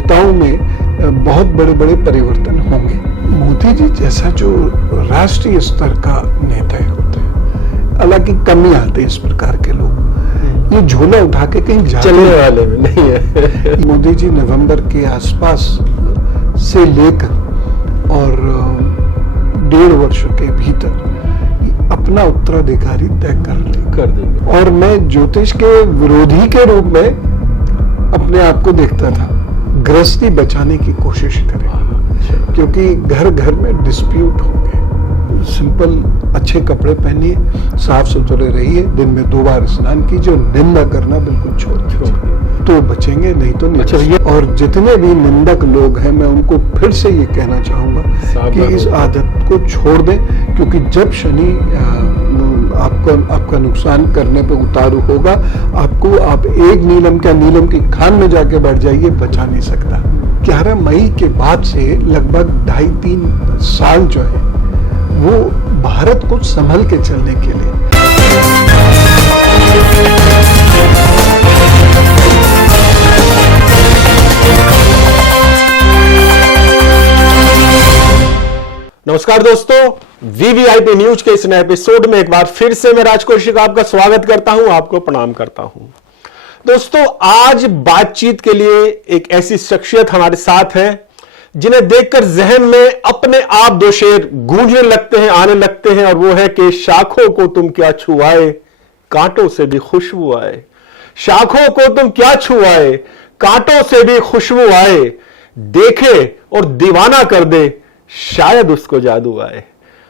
नेताओं में बहुत बड़े बड़े परिवर्तन होंगे। मोदी जी जैसा जो राष्ट्रीय स्तर का नेता होते हैं, हालांकि कम ही आते इस प्रकार के लोग, ये झोला उठा के कहीं चलने वाले में नहीं है। मोदी जी नवंबर के आसपास से लेकर और 1.5 वर्ष के भीतर अपना उत्तराधिकारी तय कर देंगे। और मैं ज्योतिष के विरोधी के रूप में अपने आप को देखता था, गृहस्थी बचाने की कोशिश करें, क्योंकि घर घर में डिस्प्यूट होंगे। सिंपल अच्छे कपड़े पहनिए, साफ सुथरे रहिए, दिन में 2 बार स्नान कीजिए, निंदा करना बिल्कुल छोड़ तो बचेंगे, नहीं तो नहीं। अच्छा, और जितने भी निंदक लोग हैं, मैं उनको फिर से ये कहना चाहूंगा कि इस आदत को छोड़ दें, क्योंकि जब शनि आपका नुकसान करने पे उतारू होगा, आप एक नीलम की खान में जाके बैठ जाइए, बचा नहीं सकता। 11 मई के बाद से लगभग 2.5-3 साल जो है वो भारत को संभल के चलने के लिए। नमस्कार दोस्तों, वीवीआईपी न्यूज के इस नए एपिसोड में एक बार फिर से मैं राज कौशिक आपका स्वागत करता हूं, आपको प्रणाम करता हूं। दोस्तों, आज बातचीत के लिए एक ऐसी शख्सियत हमारे साथ है जिन्हें देखकर जहन में अपने आप 2 शेर गूंजने लगते हैं, आने लगते हैं, और वो है कि शाखों को तुम क्या छुआए, कांटों से भी खुशबू आए। शाखों को तुम क्या छुआए, कांटों से भी खुशबू आए, देखे और दीवाना कर दे, शायद उसको जादू आए।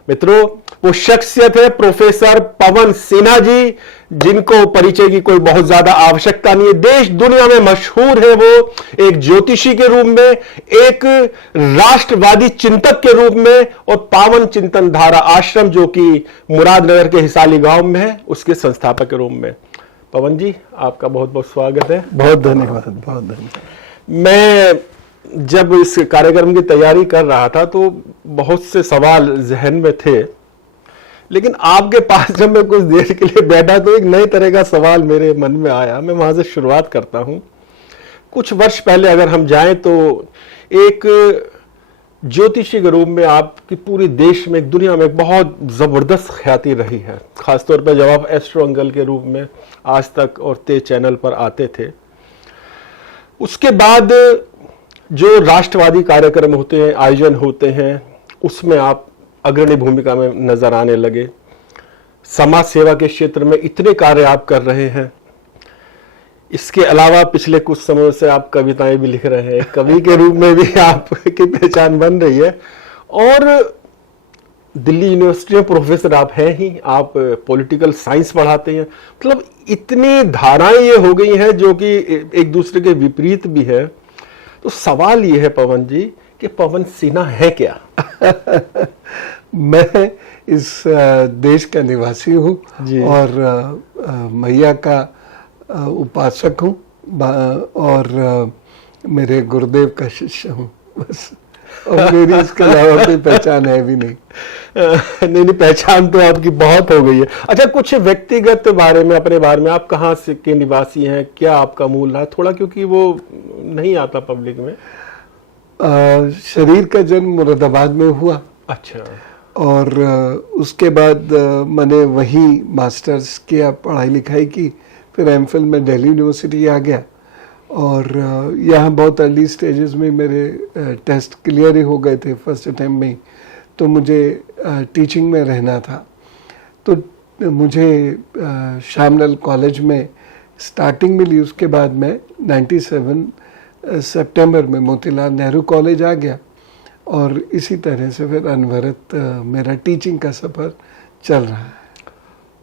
मित्रों, वो शख्सियत है प्रोफेसर पवन सिन्हा जी, जिनको परिचय की कोई बहुत ज्यादा आवश्यकता नहीं है। देश दुनिया में मशहूर है वो एक ज्योतिषी के रूप में, एक राष्ट्रवादी चिंतक के रूप में, और पावन चिंतन धारा आश्रम जो कि मुरादनगर के हिसाली गांव में है, उसके संस्थापक के रूप में। पवन जी, आपका बहुत बहुत स्वागत है। बहुत धन्यवाद, बहुत धन्यवाद। मैं जब इस कार्यक्रम की तैयारी कर रहा था तो बहुत से सवाल जहन में थे, लेकिन आपके पास जब मैं कुछ देर के लिए बैठा तो एक नए तरह का सवाल मेरे मन में आया। मैं वहां से शुरुआत करता हूं। कुछ वर्ष पहले अगर हम जाएं तो एक ज्योतिषी के रूप में आपकी पूरी देश में, दुनिया में बहुत जबरदस्त ख्याति रही है, खासतौर पर जब आप एस्ट्रो अंकल के रूप में आज तक और तेज चैनल पर आते थे। उसके बाद जो राष्ट्रवादी कार्यक्रम होते हैं, आयोजन होते हैं, उसमें आप अग्रणी भूमिका में नजर आने लगे। समाज सेवा के क्षेत्र में इतने कार्य आप कर रहे हैं। इसके अलावा पिछले कुछ समय से आप कविताएं भी लिख रहे हैं, कवि के रूप में भी आपकी पहचान बन रही है। और दिल्ली यूनिवर्सिटी में प्रोफेसर आप हैं ही, आप पॉलिटिकल साइंस पढ़ाते हैं। मतलब इतनी धाराएं ये हो गई हैं जो कि एक दूसरे के विपरीत भी है। तो सवाल ये है पवन जी कि पवन सिन्हा है क्या? मैं इस देश का निवासी हूँ और मैया का उपासक हूँ और मेरे गुरुदेव का शिष्य हूँ, बस। और मेरी इसके अलावा कोई पहचान है भी नहीं। नहीं, पहचान तो आपकी बहुत हो गई है। अच्छा, कुछ व्यक्तिगत बारे में, अपने बारे में, आप कहाँ से के निवासी हैं, क्या आपका मूल है थोड़ा, क्योंकि वो नहीं आता पब्लिक में। शरीर का जन्म मुरादाबाद में हुआ। अच्छा। और उसके बाद मैंने वहीं मास्टर्स किया, पढ़ाई लिखाई की, फिर एमफिल में दिल्ली यूनिवर्सिटी आ गया। और यहाँ बहुत अर्ली स्टेजेस में मेरे टेस्ट क्लियर ही हो गए थे फर्स्ट अटेम्प्ट में, तो मुझे टीचिंग में रहना था। तो मुझे श्यामलाल कॉलेज में स्टार्टिंग मिली। उसके बाद मैं 97 सितंबर में मोतीलाल नेहरू कॉलेज आ गया और इसी तरह से फिर अनवरत मेरा टीचिंग का सफ़र चल रहा है।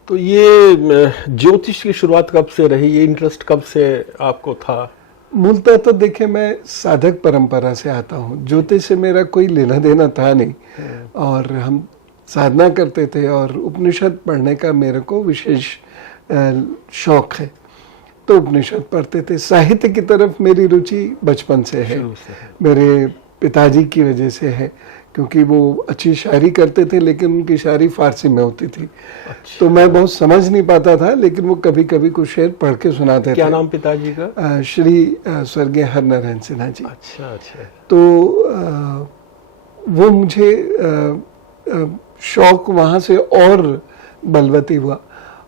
तो ये ज्योतिष की शुरुआत कब से रही, ये इंटरेस्ट कब से आपको था? मूलतः तो देखिए, मैं साधक परंपरा से आता हूँ, ज्योतिष से मेरा कोई लेना देना था नहीं। और हम साधना करते थे और उपनिषद पढ़ने का मेरे को विशेष शौक है, तो उपनिषद पढ़ते थे। साहित्य की तरफ मेरी रुचि बचपन से है, मेरे पिताजी की वजह से है, क्योंकि वो अच्छी शायरी करते थे, लेकिन उनकी शायरी फारसी में होती थी। अच्छा। तो मैं बहुत समझ नहीं पाता था, लेकिन वो कभी कभी कुछ शेर पढ़ के सुनाते थे। क्या नाम पिताजी का? श्री स्वर्गीय हरनारायण सिन्हा जी। अच्छा अच्छा। तो वो मुझे शौक वहाँ से और बलवती हुआ,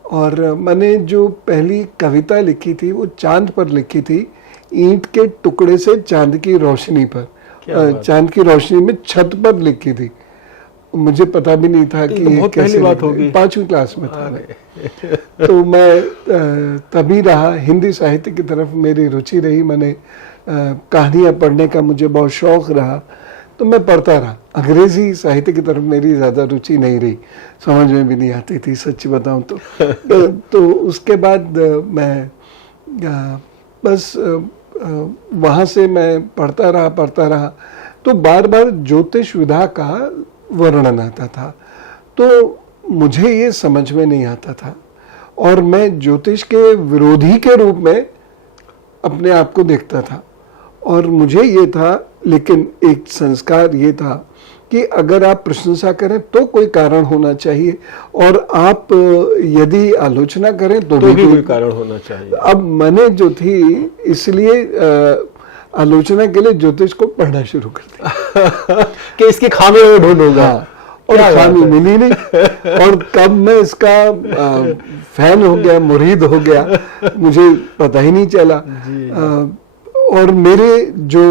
और मैंने जो पहली कविता लिखी थी वो चांद पर लिखी थी, ईंट के टुकड़े से चांद की रोशनी पर। चांद की रोशनी में छत पर लिखी थी। मुझे पता भी नहीं था कि बहुत पहली बात होगी। 5वीं क्लास में था मैं। तो मैं तभी रहा, हिंदी साहित्य की तरफ मेरी रुचि रही, मैंने कहानियाँ पढ़ने का मुझे बहुत शौक रहा, तो मैं पढ़ता रहा। अंग्रेजी साहित्य की तरफ मेरी ज़्यादा रुचि नहीं रही, समझ में भी नहीं आती थी सच बताऊं तो। तो उसके बाद मैं बस वहाँ से मैं पढ़ता रहा, तो बार बार ज्योतिष विधा का वर्णन आता था, तो मुझे ये समझ में नहीं आता था, और मैं ज्योतिष के विरोधी के रूप में अपने आप को देखता था। और मुझे ये था, लेकिन एक संस्कार ये था कि अगर आप प्रशंसा करें तो कोई कारण होना चाहिए, और आप यदि आलोचना करें तो भी कोई कारण होना चाहिए। अब मैंने जो थी, इसलिए आलोचना के लिए ज्योतिष को पढ़ना शुरू कर दिया कि इसकी खामी में ढूंढूंगा। हाँ, और खामी मिली नहीं, और कब मैं इसका फैन हो गया, मुरीद हो गया, मुझे पता ही नहीं चला। और मेरे जो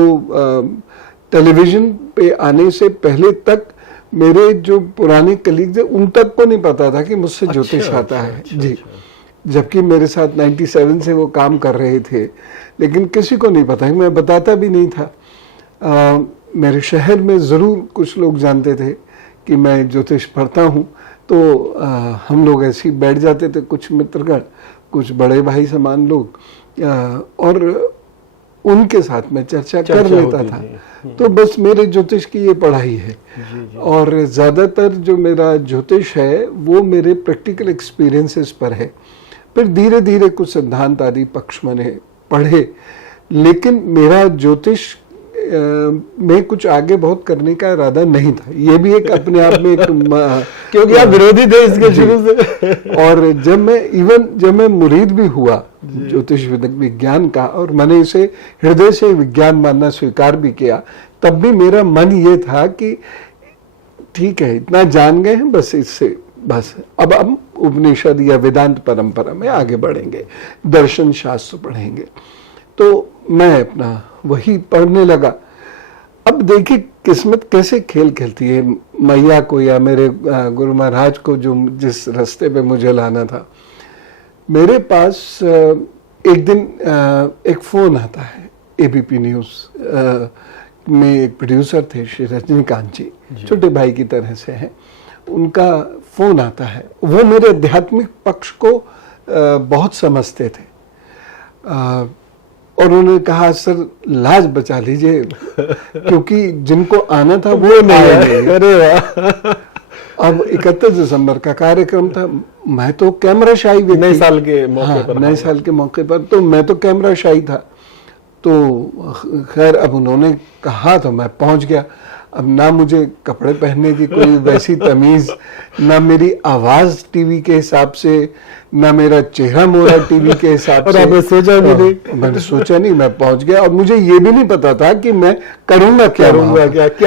टेलीविजन पे आने से पहले तक मेरे जो पुराने कलीग थे, उन तक को नहीं पता था कि मुझसे ज्योतिष आता है। जी, जबकि मेरे साथ 97 से वो काम कर रहे थे, लेकिन किसी को नहीं पता, मैं बताता भी नहीं था। मेरे शहर में ज़रूर कुछ लोग जानते थे कि मैं ज्योतिष पढ़ता हूँ, तो हम लोग ऐसे ही बैठ जाते थे, कुछ मित्रगण, कुछ बड़े भाई समान लोग, और उनके साथ में चर्चा कर लेता था। तो बस मेरे ज्योतिष की ये पढ़ाई है। और ज़्यादातर जो मेरा ज्योतिष है वो मेरे प्रैक्टिकल एक्सपीरियंसेस पर है। फिर धीरे धीरे कुछ सिद्धांत आदि पक्ष मैंने पढ़े, लेकिन मेरा ज्योतिष में कुछ आगे बहुत करने का इरादा नहीं था। ये भी एक अपने आप में एक क्योंकि आप विरोधी थे इसके शुरू से। और जब मैं मुरीद भी हुआ ज्योतिष विज्ञान का, और मैंने इसे हृदय से विज्ञान मानना स्वीकार भी किया, तब भी मेरा मन ये था कि ठीक है, इतना जान गए हैं, बस इससे बस अब हम उपनिषद या वेदांत परंपरा में आगे बढ़ेंगे, दर्शन शास्त्र पढ़ेंगे। तो मैं अपना वही पढ़ने लगा। अब देखिए किस्मत कैसे खेल खेलती है, मैया को या मेरे गुरु महाराज को जो जिस रास्ते पे मुझे लाना था। मेरे पास एक दिन एक फोन आता है, एबीपी न्यूज़ में एक प्रोड्यूसर थे श्री रजनीकांत जी, छोटे भाई की तरह से हैं, उनका फोन आता है। वो मेरे आध्यात्मिक पक्ष को बहुत समझते थे, और उन्होंने कहा सर लाज बचा लीजिए, क्योंकि जिनको आना था वो नहीं आए। अरे वाह। अब 31 दिसंबर का कार्यक्रम था, मैं तो कैमरा शाही व्यक्ति, नए साल के मौके पर। नए साल के मौके पर तो मैं तो कैमरा शाही था। तो खैर अब उन्होंने कहा तो मैं पहुंच गया। अब ना मुझे कपड़े पहनने की कोई वैसी तमीज, ना मेरी आवाज टीवी के हिसाब से, ना मेरा चेहरा मोरा टीवी के हिसाब से। मैंने सोचा भी नहीं। मैंने सोचा नहीं, मैं पहुंच गया। और मुझे ये भी नहीं पता था कि मैं करूंगा क्या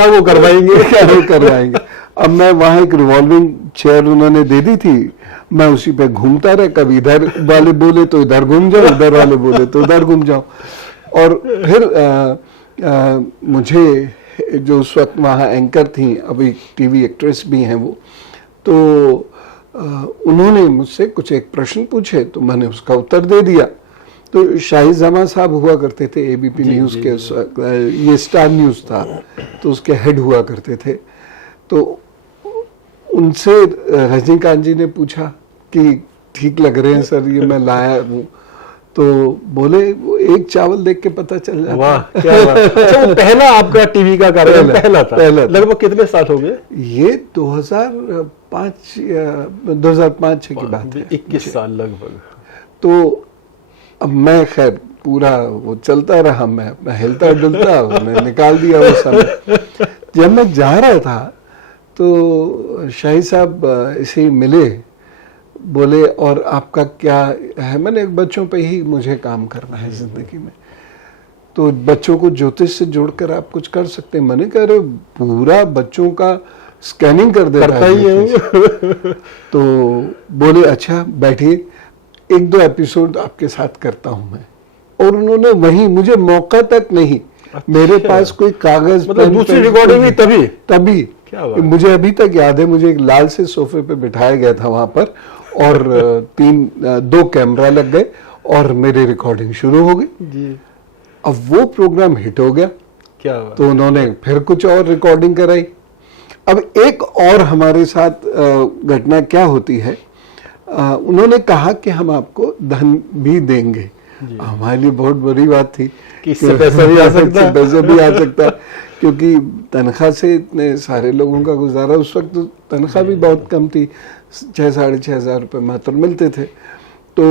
वो करवाएंगे, क्या वो करवाएंगे। अब मैं वहां एक रिवॉल्विंग चेयर उन्होंने दे दी थी, मैं उसी पे घूमता रहा, कभी इधर वाले बोले तो इधर घूम जाओ, इधर वाले बोले तो उधर घूम जाओ। और फिर मुझे जो उस वक्त वहाँ एंकर थी, अभी टीवी एक्ट्रेस भी हैं वो, तो उन्होंने मुझसे कुछ एक प्रश्न पूछे, तो मैंने उसका उत्तर दे दिया। तो शाहिद जमा साहब हुआ करते थे एबीपी न्यूज़ के, ये स्टार न्यूज़ था तो उसके हेड हुआ करते थे। तो उनसे रजनीकांत जी ने पूछा कि ठीक लग रहे हैं सर, ये मैं लाया हूँ। तो बोले वो एक चावल देख के पता चल जाता। वाह क्या बात। अच्छा, वो पहला आपका टीवी का कार्यक्रम पहला था? लगभग कितने साल हो गए? ये 2005-6 की बात है। 21 साल लगभग। तो अब मैं खैर पूरा वो चलता रहा, मैं अपना हिलता डुलता, मैं निकाल दिया वो समय। जब मैं जा रहा था तो शाही साहब ऐसे ही मिले, बोले और आपका क्या है, मैंने बच्चों पे ही मुझे काम करना है जिंदगी में, तो बच्चों को ज्योतिष से जोड़कर आप कुछ कर सकते हैं। मैंने कहा अरे पूरा बच्चों का स्कैनिंग कर देता करता ही है। तो बोले अच्छा बैठिए, 1-2 एपिसोड आपके साथ करता हूं मैं। और उन्होंने वहीं, मुझे मौका तक नहीं, मेरे पास कोई कागज मतलब दूसरी रिकॉर्डिंग हुई तभी क्या बात? मुझे अभी तक याद है, मुझे एक लाल से सोफे पे बिठाया गया था वहां पर, और 2 कैमरा लग गए और मेरी रिकॉर्डिंग शुरू हो गई जी। अब वो प्रोग्राम हिट हो गया, क्या बात? तो उन्होंने फिर कुछ और रिकॉर्डिंग कराई। अब एक और हमारे साथ घटना क्या होती है, उन्होंने कहा कि हम आपको धन भी देंगे। हमारे लिए बहुत बड़ी बात थी कि इससे पैसा भी आ सकता है। पैसा भी आ सकता है, क्योंकि तनख्वाह से इतने सारे लोगों का गुजारा, उस वक्त तो तनख्वाह भी बहुत कम थी, 6-6.5 हज़ार रुपये मात्र मिलते थे। तो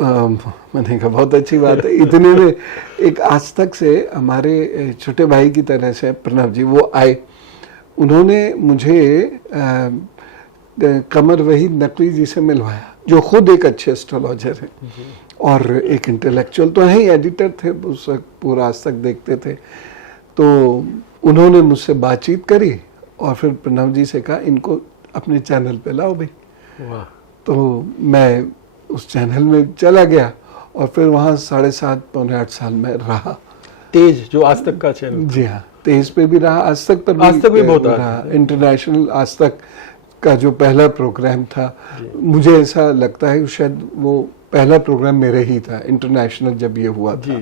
मैंने कहा बहुत अच्छी बात है। इतने में एक आज तक से हमारे छोटे भाई की तरह से प्रणव जी वो आए, उन्होंने मुझे कमर वही नकवी जी से मिलवाया, जो खुद एक अच्छे एस्ट्रोलॉजर हैं और एक इंटेलेक्चुअल तो हैं, एडिटर थे उस वक्त, पूरा आज तक देखते थे। तो उन्होंने मुझसे बातचीत करी और फिर प्रणव जी से कहा इनको अपने चैनल पे लाओ भाई। वाह। तो मैं उस चैनल में चला गया और फिर वहाँ 7.5-8 साल में रहा। तेज जो आज तक का चैनल, जी हाँ, तेज पे भी रहा, आज तक पर आज तक भी बहुत रहा। इंटरनेशनल आज तक का जो पहला प्रोग्राम था, मुझे ऐसा लगता है शायद वो पहला प्रोग्राम मेरे ही था, इंटरनेशनल जब ये हुआ था। जी।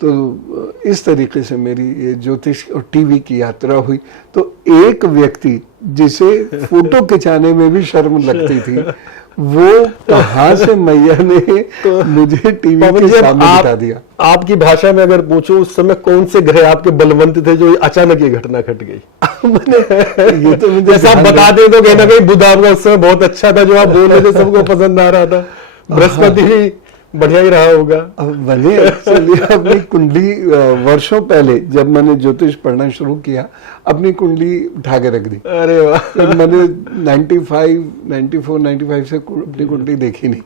तो इस तरीके से मेरी ये ज्योतिष और टीवी की यात्रा हुई। तो एक व्यक्ति जिसे फोटो खिंचाने में भी शर्म लगती थी, वो कहाँ से मैया ने मुझे टीवी के सामने बिठा दिया। आपकी भाषा में अगर पूछूं, उस समय कौन से ग्रह आपके बलवंत थे जो अचानक ये घटना घट गई? ये तो मुझे जैसा आप बता दें तो कहीं ना कहीं बुध आपका उस समय बहुत अच्छा था, जो आप बोल रहे थे सबको पसंद आ रहा था। बृहस्पति भी बढ़िया ही रहा होगा। अब मैंने एक्चुअली अपनी कुंडली वर्षों पहले जब मैंने ज्योतिष पढ़ना शुरू किया, अपनी कुंडली उठा के रख दी। अरे वाह। फिर मैंने 95 से अपनी कुंडली देखी नहीं।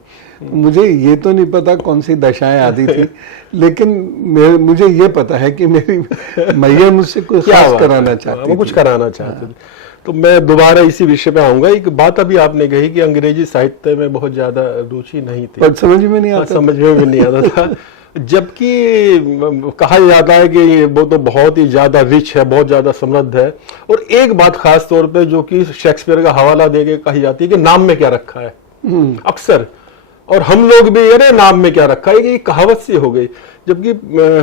मुझे ये तो नहीं पता कौन सी दशाएं आती थी, लेकिन मुझे ये पता है कि मेरी मैया मुझसे कुछ खास कराना चाहती वो कुछ कराना चाहते थे। तो मैं दोबारा इसी विषय पे आऊंगा। एक बात अभी आपने कही कि अंग्रेजी साहित्य में बहुत ज्यादा रुचि नहीं थी, पर समझ में नहीं आता, समझ में भी नहीं आता था। जबकि कहा जाता है कि वो तो बहुत ही ज्यादा रिच है, बहुत ज्यादा समृद्ध है। और एक बात खास तौर पे जो कि शेक्सपियर का हवाला देके कही जाती है कि नाम में क्या रखा है, अक्सर। और हम लोग भी अरे नाम में क्या रखा है, ये कहावत सी हो गई। जबकि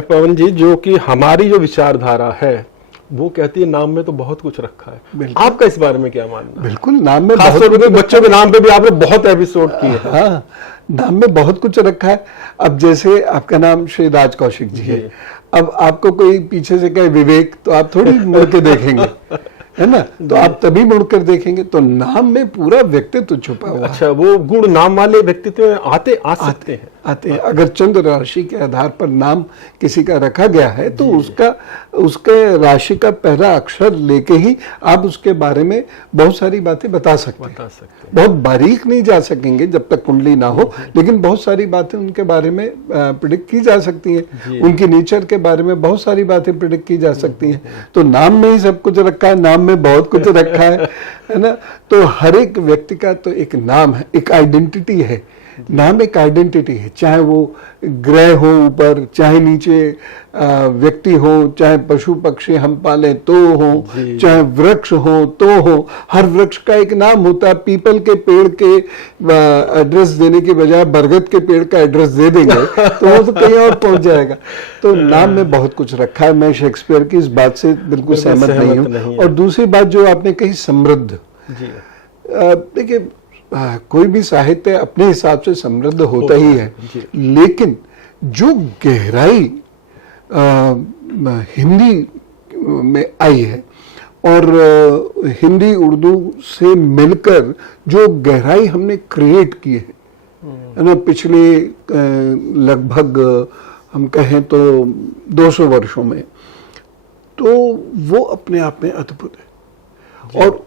पवन जी, जो कि हमारी जो विचारधारा है वो कहती है नाम में तो बहुत कुछ रखा है। आपका इस बारे में क्या मानना है? बिल्कुल, नाम में खास तौर पे बच्चों के नाम पे भी आपने बहुत एपिसोड किए हैं। हाँ, नाम में बहुत कुछ रखा है। अब जैसे आपका नाम श्री राज कौशिक जी है, अब आपको कोई पीछे से कहे विवेक, तो आप थोड़ी मुड़ के देखेंगे, है ना? तो आप तभी मुड़कर देखेंगे। तो नाम में पूरा व्यक्तित्व छुपा हुआ है। अच्छा, वो गुण नाम वाले व्यक्तित्व में आ सकते हैं। अगर चंद्र राशि के आधार पर नाम किसी का रखा गया है तो उसके राशि का पहला अक्षर लेके ही आप उसके बारे में बहुत सारी बातें बता सकते हैं। बहुत बारीक नहीं जा सकेंगे जब तक कुंडली ना हो, लेकिन बहुत सारी बातें उनके बारे में प्रिडिक्ट की जा सकती हैं। उनकी नेचर के बारे में बहुत सारी बातें प्रिडिक्ट की जा सकती हैं। तो नाम में ही सब कुछ रखा है, नाम में बहुत कुछ रखा है ना? तो हर एक व्यक्ति का तो एक नाम है, एक आइडेंटिटी है। नाम एक आइडेंटिटी है, चाहे वो ग्रह हो ऊपर, चाहे नीचे व्यक्ति हो, चाहे पशु पक्षी हम पालें तो हो, चाहे वृक्ष हो तो हो। हर वृक्ष का एक नाम होता है। पीपल के पेड़ के एड्रेस देने की बजाय बरगद के पेड़ का एड्रेस दे देंगे तो वो तो कहीं और पहुंच जाएगा। तो नाम में बहुत कुछ रखा है। मैं शेक्सपियर की इस बात से बिल्कुल सहमत नहीं हूँ। और दूसरी बात जो आपने कही, समृद्ध, देखिए कोई भी साहित्य अपने हिसाब से समृद्ध होता ही है, लेकिन जो गहराई हिंदी में आई है और हिंदी उर्दू से मिलकर जो गहराई हमने क्रिएट की है ना, पिछले लगभग हम कहें तो 200 वर्षों में, तो वो अपने आप में अद्भुत है। और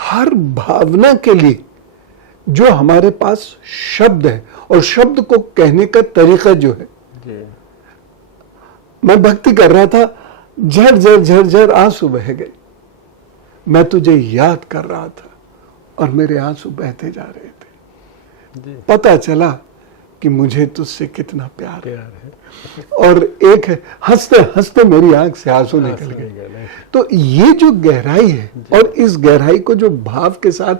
हर भावना के लिए जो हमारे पास शब्द है और शब्द को कहने का तरीका जो है, मैं भक्ति कर रहा था, झर झर झर झर आंसू बह गए। मैं तुझे याद कर रहा था और मेरे आंसू बहते जा रहे थे। पता चला कि मुझे तुझसे कितना प्यार है। और एक है, हंसते हंसते मेरी आंख से आंसू निकल गए। तो ये जो गहराई है, और इस गहराई को जो भाव के साथ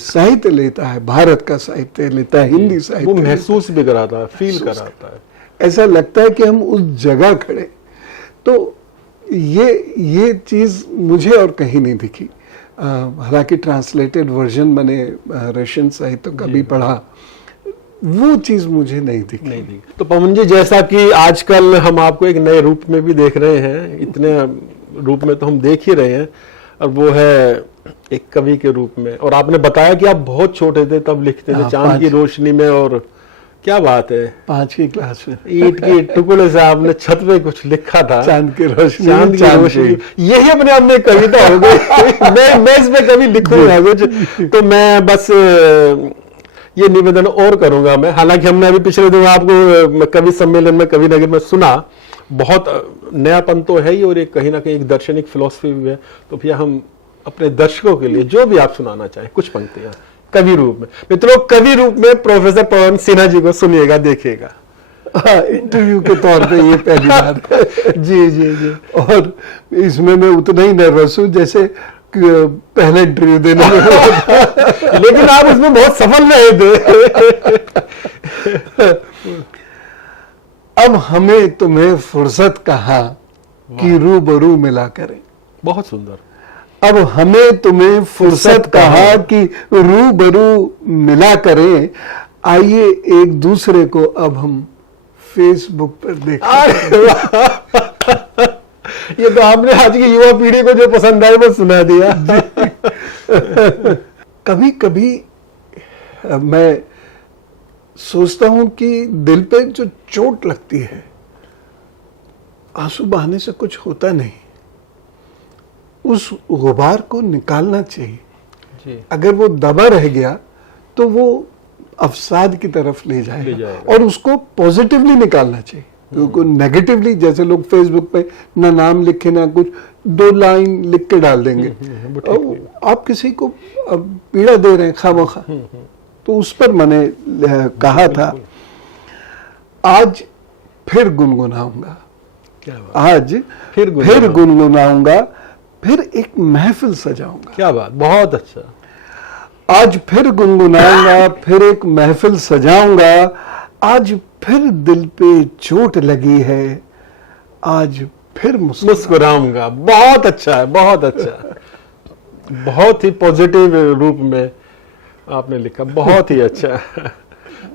साहित्य लेता है, भारत का साहित्य लेता है, हिंदी साहित्य, वो महसूस भी कराता है, फील कराता है। ऐसा लगता है कि हम उस जगह खड़े। तो ये चीज मुझे और कहीं नहीं दिखी। हालांकि ट्रांसलेटेड वर्जन मैंने रशियन साहित्य का भी पढ़ा, वो चीज मुझे नहीं दिखी। तो पवन जी, जैसा कि आजकल हम आपको एक नए रूप में भी देख रहे हैं, इतने रूप में तो हम देख ही रहे हैं, और वो है एक कवि के रूप में। और आपने बताया कि आप बहुत छोटे थे तब लिखते थे, चांद की रोशनी में, और क्या बात है, 5वीं क्लास में ईंट के टुकड़े से आपने छत पे कुछ लिखा था, चांद की रोशनी, चांद की रोशनी। यही अपने आप में कविता हो गई। मैं इस पे कभी लिखूंगा कुछ, तो मैं बस ये निवेदन और करूंगा मैं। हालांकि हमने अभी पिछले दिन आपको कवि सम्मेलन में, कवि नगर में सुना, बहुत नयापन तो है ही, और एक कहीं ना कहीं एक दार्शनिक फिलॉसफी भी है। तो भैया हम अपने दर्शकों के लिए जो भी आप सुनाना चाहें, कुछ पंक्तियां कवि रूप में। मित्रों, कवि रूप में प्रोफेसर पवन सिन्हा जी को सुनिएगा, देखिएगा। इंटरव्यू के तौर पे ये पहली बात है। जी जी जी। और इसमें मैं उतना ही नर्वस हूँ जैसे पहले इंटरव्यू देने में। लेकिन आप उसमें बहुत सफल रहे थे। अब हमें तुम्हें फुर्सत कहाँ कि रूबरू मिला करें। बहुत सुंदर। अब हमें तुम्हें फुर्सत कहाँ कि रूबरू मिला करें, आइए एक दूसरे को अब हम फेसबुक पर देखें। ये तो आपने आज की युवा पीढ़ी को जो पसंद आए वो सुना दिया। कभी कभी मैं सोचता हूं कि दिल पे जो चोट लगती है, आंसू बहाने से कुछ होता नहीं, उस गुबार को निकालना चाहिए जी। अगर वो दबा रह गया तो वो अवसाद की तरफ ले जाएगा। और उसको पॉजिटिवली निकालना चाहिए, क्योंकि नेगेटिवली, जैसे लोग फेसबुक पे ना नाम लिखे ना कुछ, 2 लाइन लिख के डाल देंगे, आप किसी को पीड़ा दे रहे हैं खामखा। तो उस पर मैंने कहा था, आज फिर गुनगुनाऊंगा, आज फिर गुनगुनाऊंगा, फिर एक महफिल सजाऊंगा। क्या बात, बहुत अच्छा। आज फिर गुनगुनाऊंगा, फिर एक महफिल सजाऊंगा, आज फिर दिल पे चोट लगी है, आज फिर मुस्कुराऊंगा। बहुत अच्छा है, बहुत अच्छा। बहुत ही पॉजिटिव रूप में आपने लिखा, बहुत ही अच्छा।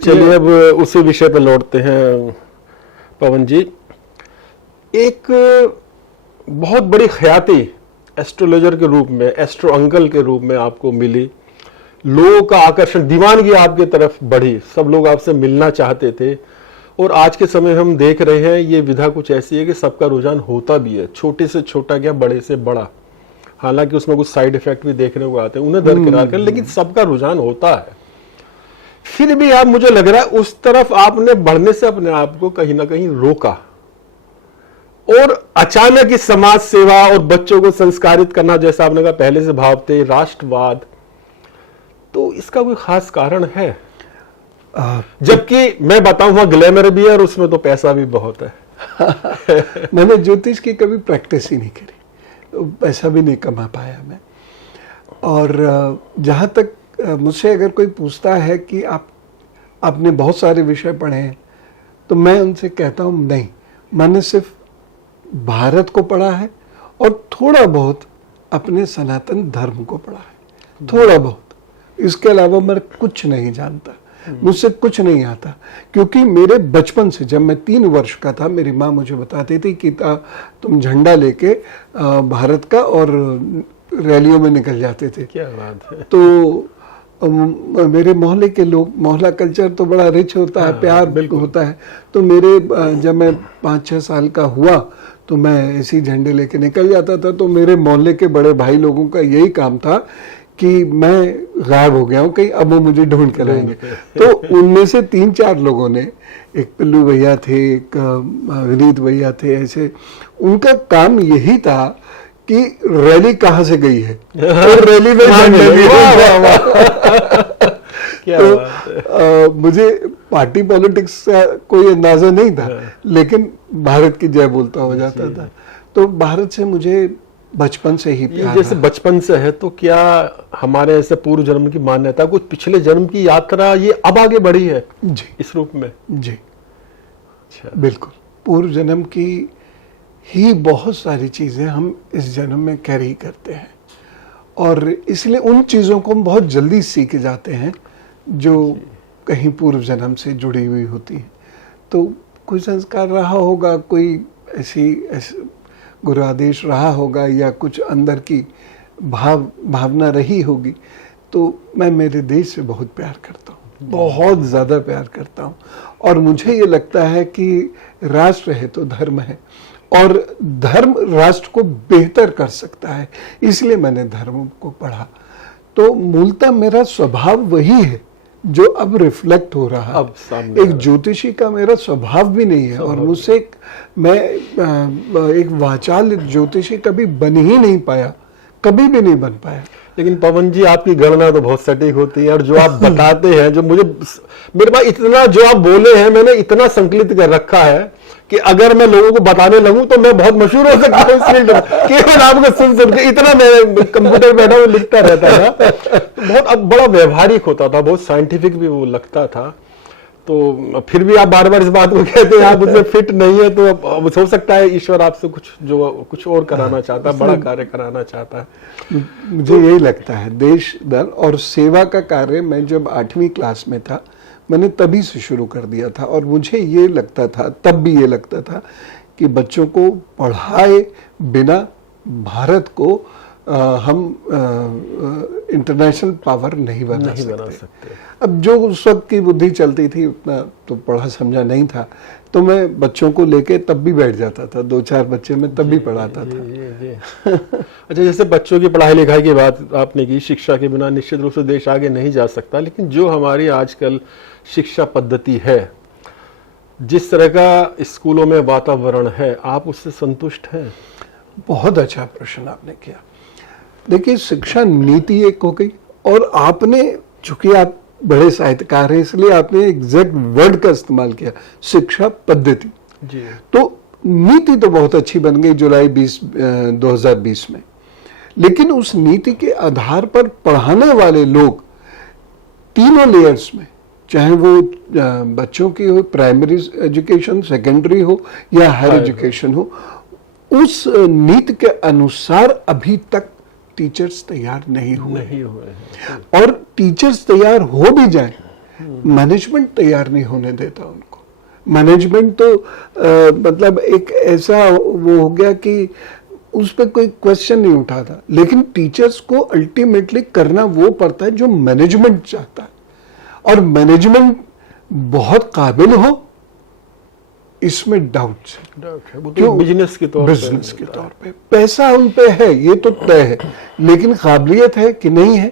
चलिए अब उसी विषय पे लौटते हैं पवन जी। एक बहुत बड़ी ख्याति एस्ट्रोलॉजर के रूप में, एस्ट्रो अंकल के रूप में आपको मिली, लोगों का आकर्षण, दीवानगी आपकी तरफ बढ़ी, सब लोग आपसे मिलना चाहते थे। और आज के समय हम देख रहे हैं ये विधा कुछ ऐसी है कि सबका रुझान होता भी है, छोटे से छोटा क्या बड़े से बड़ा। हालांकि उसमें कुछ साइड इफेक्ट भी देखने को आते हैं, उन्हें दरकिनार कर, लेकिन सबका रुझान होता है। फिर भी आप, मुझे लग रहा है उस तरफ आपने बढ़ने से अपने आप को कहीं ना कहीं रोका, और अचानक इस समाज सेवा और बच्चों को संस्कारित करना, जैसा आपने कहा पहले से भाव थे, राष्ट्रवाद, तो इसका कोई खास कारण है? जबकि मैं बताऊं वहां ग्लैमर भी है और उसमें तो पैसा भी बहुत है। मैंने ज्योतिष की कभी प्रैक्टिस ही नहीं करी, पैसा भी नहीं कमा पाया मैं। और जहां तक मुझसे अगर कोई पूछता है कि आपने बहुत सारे विषय पढ़े हैं, तो मैं उनसे कहता हूं नहीं, मैंने सिर्फ भारत को पढ़ा है और थोड़ा बहुत अपने सनातन धर्म को पढ़ा है, थोड़ा बहुत। इसके अलावा मैं कुछ नहीं जानता, मुझसे कुछ नहीं आता। क्योंकि मेरे बचपन से, जब मैं 3 वर्ष का था, मेरी माँ मुझे बताती थी कि तुम झंडा लेके भारत का और रैलियों में निकल जाते थे। क्या बात है। तो मेरे मोहल्ले के लोग, मोहल्ला कल्चर तो बड़ा रिच होता है, प्यार होता है। तो मेरे जब मैं 5-6 साल का हुआ तो मैं ऐसे ही झंडे लेके निकल जाता था। तो मेरे मोहल्ले के बड़े भाई लोगों का यही काम था कि मैं गायब हो गया हूँ कहीं, अब वो मुझे ढूंढ कर आएंगे। तो उनमें से 3-4 लोगों ने, एक पिल्लू भैया थे, एक विनीत भैया थे, ऐसे उनका काम यही था कि रैली कहाँ से गई है और रैली में झंडे तो मुझे पार्टी पॉलिटिक्स का कोई अंदाजा नहीं था, लेकिन भारत की जय बोलता हो जाता था। तो भारत से मुझे बचपन से ही प्यार जैसे बचपन से है, तो क्या हमारे ऐसे पूर्व जन्म की मान्यता, कुछ पिछले जन्म की यात्रा ये अब आगे बढ़ी है जी इस रूप में? जी अच्छा, बिल्कुल। पूर्व जन्म की ही बहुत सारी चीजें हम इस जन्म में कैरी करते हैं, और इसलिए उन चीजों को हम बहुत जल्दी सीख जाते हैं जो कहीं पूर्व जन्म से जुड़ी हुई होती हैं। तो कोई संस्कार रहा होगा, कोई ऐसी गुरु आदेश रहा होगा, या कुछ अंदर की भावना रही होगी। तो मैं मेरे देश से बहुत प्यार करता हूँ, बहुत ज़्यादा प्यार करता हूँ। और मुझे ये लगता है कि राष्ट्र है तो धर्म है, और धर्म राष्ट्र को बेहतर कर सकता है, इसलिए मैंने धर्म को पढ़ा। तो मूलतः मेरा स्वभाव वही है जो अब रिफ्लेक्ट हो रहा है। अब सामने एक ज्योतिषी का मेरा स्वभाव भी नहीं है, और मुझसे मैं एक वाचाल ज्योतिषी कभी बन ही नहीं पाया, कभी भी नहीं बन पाया। लेकिन पवन जी, आपकी गणना तो बहुत सटीक होती है, और जो आप बताते हैं, जो मेरे पास इतना जो आप बोले हैं, मैंने इतना संकलित कर रखा है कि अगर मैं लोगों को बताने लगूं तो मैं बहुत मशहूर हो सकता हूं इस फील्ड में। केवल आपको सुन के इतना मैं कंप्यूटर बैठा हुआ लिखता रहता था, तो बहुत अब बड़ा व्यवहारिक होता था, बहुत साइंटिफिक भी वो लगता था। तो फिर भी आप बार बार इस बात को कहते हैं आप उसमें फिट नहीं है, तो अब हो सकता है ईश्वर आपसे कुछ और कराना चाहता है, बड़ा कार्य कराना चाहता है। मुझे यही लगता है, देश दर और सेवा का कार्य मैं जब 8वीं क्लास में था, मैंने तभी से शुरू कर दिया था। और मुझे ये लगता था, तब भी ये लगता था कि बच्चों को पढ़ाए बिना भारत को हम इंटरनेशनल पावर नहीं बना सकते। अब जो उस वक्त की बुद्धि चलती थी, उतना तो पढ़ा समझा नहीं था, तो मैं बच्चों को लेके तब भी बैठ जाता था, 2-4 बच्चे मैं तब भी पढ़ाता था। अच्छा, जैसे बच्चों की पढ़ाई लिखाई की बात आपने की, शिक्षा के बिना निश्चित रूप से देश आगे नहीं जा सकता, लेकिन जो हमारी आजकल शिक्षा पद्धति है, जिस तरह का स्कूलों में वातावरण है, आप उससे संतुष्ट हैं? बहुत अच्छा प्रश्न आपने किया। देखिए, शिक्षा नीति एक हो गई, और आपने, चूंकि आप बड़े साहित्यकार हैं, इसलिए आपने एग्जैक्ट वर्ड का इस्तेमाल किया, शिक्षा पद्धति जी। तो नीति तो बहुत अच्छी बन गई जुलाई 2020 में, लेकिन उस नीति के आधार पर पढ़ाने वाले लोग तीनों लेयर्स में, चाहे वो बच्चों की हो, प्राइमरी एजुकेशन, सेकेंडरी हो या हायर एजुकेशन हो, उस नीति के अनुसार अभी तक टीचर्स तैयार नहीं हुए हैं। और टीचर्स तैयार हो भी जाए, मैनेजमेंट तैयार नहीं होने देता उनको। मैनेजमेंट तो मतलब एक ऐसा वो हो गया कि उस पर कोई क्वेश्चन नहीं उठाता, लेकिन टीचर्स को अल्टीमेटली करना वो पड़ता है जो मैनेजमेंट चाहता है, और मैनेजमेंट बहुत काबिल हो, इसमें डाउट है। वो बिजनेस के तौर पे पैसा उन पे है, ये तो तय है, लेकिन काबिलियत है कि नहीं है,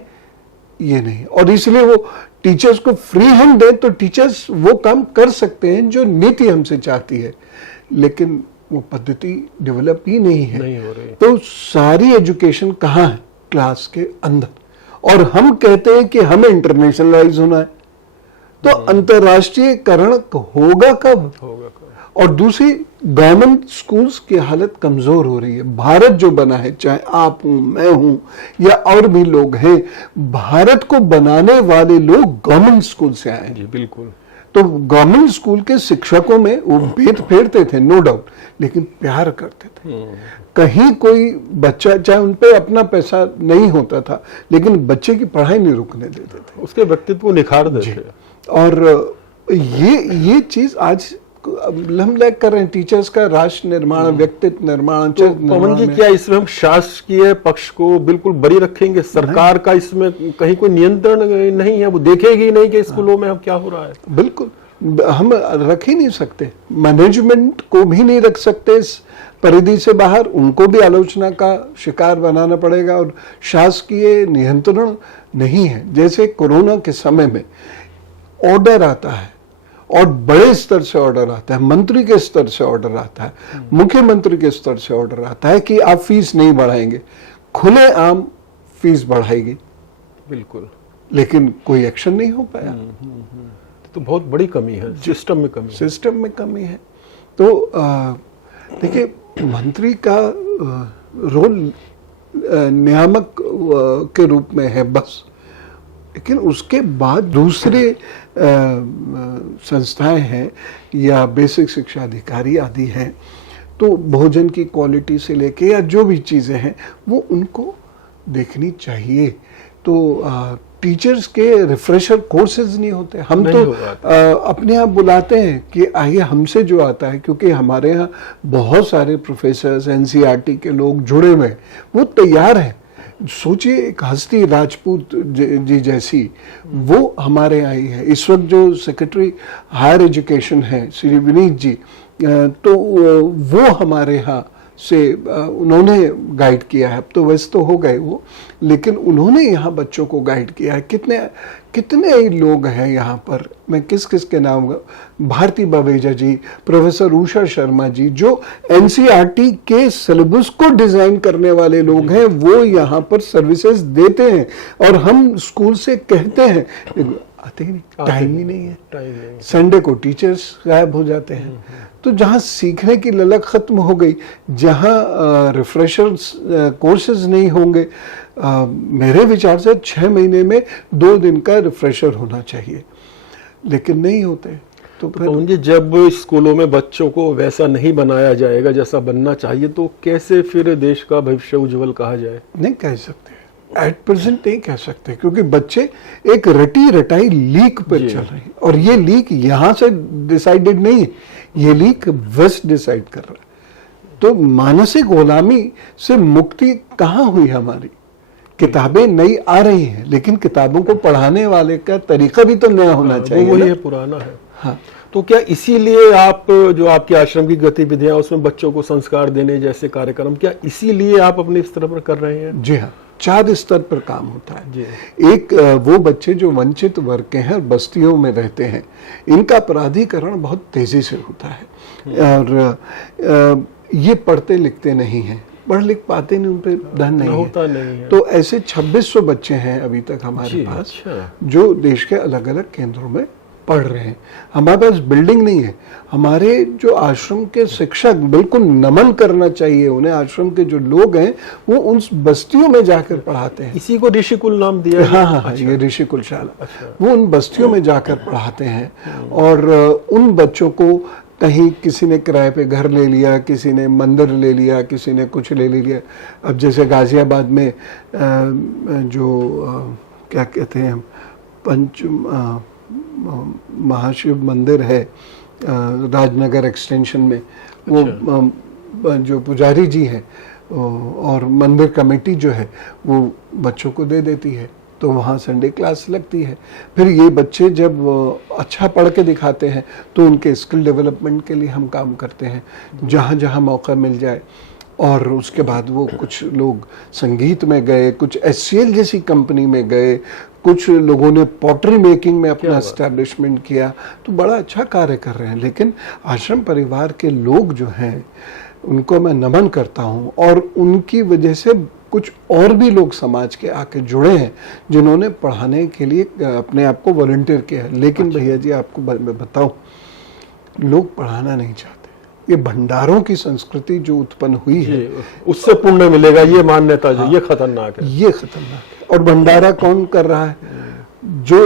ये नहीं। और इसलिए वो टीचर्स को फ्री हैंड दे तो टीचर्स वो काम कर सकते हैं जो नीति हमसे चाहती है, लेकिन वो पद्धति डेवलप ही नहीं हो रही। तो सारी एजुकेशन कहाँ है? क्लास के अंदर। और हम कहते हैं कि हमें इंटरनेशनलाइज होना है, तो अंतरराष्ट्रीयकरण होगा कब? और दूसरी, गवर्नमेंट स्कूल्स की हालत कमजोर हो रही है। भारत जो बना है, चाहे आप हूं, मैं हूं या और भी लोग हैं, भारत को बनाने वाले लोग गवर्नमेंट स्कूल से आए हैं। बिल्कुल। तो गवर्नमेंट स्कूल के शिक्षकों में वो भेद फेरते थे, नो डाउट, लेकिन प्यार करते थे। कहीं कोई बच्चा, चाहे उन पे अपना पैसा नहीं होता था, लेकिन बच्चे की पढ़ाई नहीं रुकने देते थे, उसके व्यक्तित्व को निखार देते थे। और ये चीज आज हम लैग कर रहे हैं टीचर्स का राष्ट्र निर्माण, व्यक्तित्व निर्माण, तो पवन जी, क्या इसमें हम शासकीय पक्ष को बिल्कुल बरी रखेंगे? सरकार का इसमें कहीं कोई नियंत्रण नहीं है? वो देखेगी नहीं कि स्कूलों में अब क्या हो रहा है? बिल्कुल, हम रख ही नहीं सकते, मैनेजमेंट को भी नहीं रख सकते इस परिधि से बाहर, उनको भी आलोचना का शिकार बनाना पड़ेगा। और शासकीय नियंत्रण नहीं है। जैसे कोरोना के समय में ऑर्डर आता है और बड़े स्तर से ऑर्डर आता है, मंत्री के स्तर से ऑर्डर आता है, मुख्यमंत्री के स्तर से ऑर्डर आता है कि आप फीस नहीं बढ़ाएंगे, खुलेआम फीस बढ़ाएगी, बिल्कुल, लेकिन कोई एक्शन नहीं हो पाया। तो बहुत बड़ी कमी है, सिस्टम में कमी है। सिस्टम में कमी है। तो देखिए, मंत्री का रोल नियामक के रूप में है बस, लेकिन उसके बाद दूसरे संस्थाएं हैं या बेसिक शिक्षा अधिकारी आदि हैं, तो भोजन की क्वालिटी से लेके या जो भी चीज़ें हैं वो उनको देखनी चाहिए। तो टीचर्स के रिफ्रेशर कोर्सेज नहीं होते। हम नहीं तो अपने आप बुलाते हैं कि आइए हमसे जो आता है, क्योंकि हमारे यहाँ बहुत सारे प्रोफेसर्स एनसीईआरटी के लोग जुड़े हुए हैं, वो तैयार हैं। सोचिए, एक हस्ती राजपूत जी जैसी वो हमारे यहाँ आई है। इस वक्त जो सेक्रेटरी हायर एजुकेशन है श्री विनीत जी, तो वो हमारे यहाँ से उन्होंने गाइड किया है। अब तो वैसे तो हो गए वो, लेकिन उन्होंने यहाँ बच्चों को गाइड किया है। कितने कितने लोग हैं यहाँ पर, मैं किस किस के नाम, भारती बवेजा जी, प्रोफेसर उषा शर्मा जी, जो एनसीईआरटी के सिलेबस को डिजाइन करने वाले लोग हैं, वो यहाँ पर सर्विसेज देते हैं। और हम स्कूल से कहते हैं, आते ही नहीं, टाइम ही नहीं है। संडे को टीचर्स गायब हो जाते हैं। तो जहाँ सीखने की ललक खत्म हो गई, जहाँ रिफ्रेशर्स कोर्सेज नहीं होंगे, मेरे विचार से 6 महीने में 2 दिन का रिफ्रेशर होना चाहिए, लेकिन नहीं होते। तो फिर जब स्कूलों में बच्चों को वैसा नहीं बनाया जाएगा जैसा बनना चाहिए, तो कैसे फिर देश का भविष्य उज्जवल कहा जाए? नहीं कह सकते, एट प्रेजेंट नहीं कह सकते, क्योंकि बच्चे एक रटी रटाई लीक पर चल रहे हैं। और ये लीक यहाँ से डिसाइडेड नहीं है, ये लीक वेस्ट डिसाइड कर रहा है। तो मानसिक गुलामी से मुक्ति कहाँ हुई हमारी? किताबें नई आ रही हैं, लेकिन किताबों को पढ़ाने वाले का तरीका भी तो नया होना चाहिए। वही है, पुराना है। हाँ। तो क्या इसीलिए आप जो आपकी आश्रम की गतिविधियां, उसमें बच्चों को संस्कार देने जैसे कार्यक्रम, क्या इसीलिए आप अपने स्तर पर कर रहे हैं? जी हाँ, 4 स्तर पर काम होता है जी। एक, वो बच्चे जो वंचित वर्ग के हैं, बस्तियों में रहते हैं, इनका अपराधीकरण बहुत तेजी से होता है। और ये पढ़ते लिखते नहीं हैं, पढ़ लिख पाते नहीं, उन पर धन नहीं होता नहीं है। तो ऐसे 2600 बच्चे हैं अभी तक हमारे पास, जो देश के अलग अलग केंद्रों में पढ़ रहे हैं। हमारे पास बिल्डिंग नहीं है। हमारे जो आश्रम के शिक्षक, बिल्कुल नमन करना चाहिए उन्हें, आश्रम के जो लोग हैं वो उन बस्तियों में जाकर पढ़ाते हैं। इसी को ऋषिकुल नाम दिया है? हाँ, अच्छा। ये ऋषिकुल शाला। वो उन बस्तियों में जाकर पढ़ाते हैं। और उन बच्चों को कहीं किसी ने किराए पे घर ले लिया, किसी ने मंदिर ले लिया, किसी ने कुछ ले लिया। अब जैसे गाजियाबाद में जो क्या कहते हैं, पंच महाशिव मंदिर है राजनगर एक्सटेंशन में, वो जो पुजारी जी हैं और मंदिर कमेटी जो है वो बच्चों को दे देती है, तो वहाँ संडे क्लास लगती है। फिर ये बच्चे जब अच्छा पढ़ के दिखाते हैं तो उनके स्किल डेवलपमेंट के लिए हम काम करते हैं, जहाँ जहाँ मौका मिल जाए। और उसके बाद वो कुछ लोग संगीत में गए, कुछ एचसीएल जैसी कंपनी में गए, कुछ लोगों ने पॉटरी मेकिंग में अपना एस्टैब्लिशमेंट किया, तो बड़ा अच्छा कार्य कर रहे हैं। लेकिन आश्रम परिवार के लोग जो हैं उनको मैं नमन करता हूँ, और उनकी वजह से कुछ और भी लोग समाज के आके जुड़े हैं जिन्होंने पढ़ाने के लिए अपने आप को वॉलंटियर किया है। लेकिन भैया जी, आपको मैं बताऊं, लोग पढ़ाना नहीं चाहते। ये भंडारों की संस्कृति जो उत्पन्न हुई है, उससे पुण्य मिलेगा, ये मान्यता जो, ये खतरनाक है। ये खतरनाक है। और भंडारा कौन कर रहा है? जो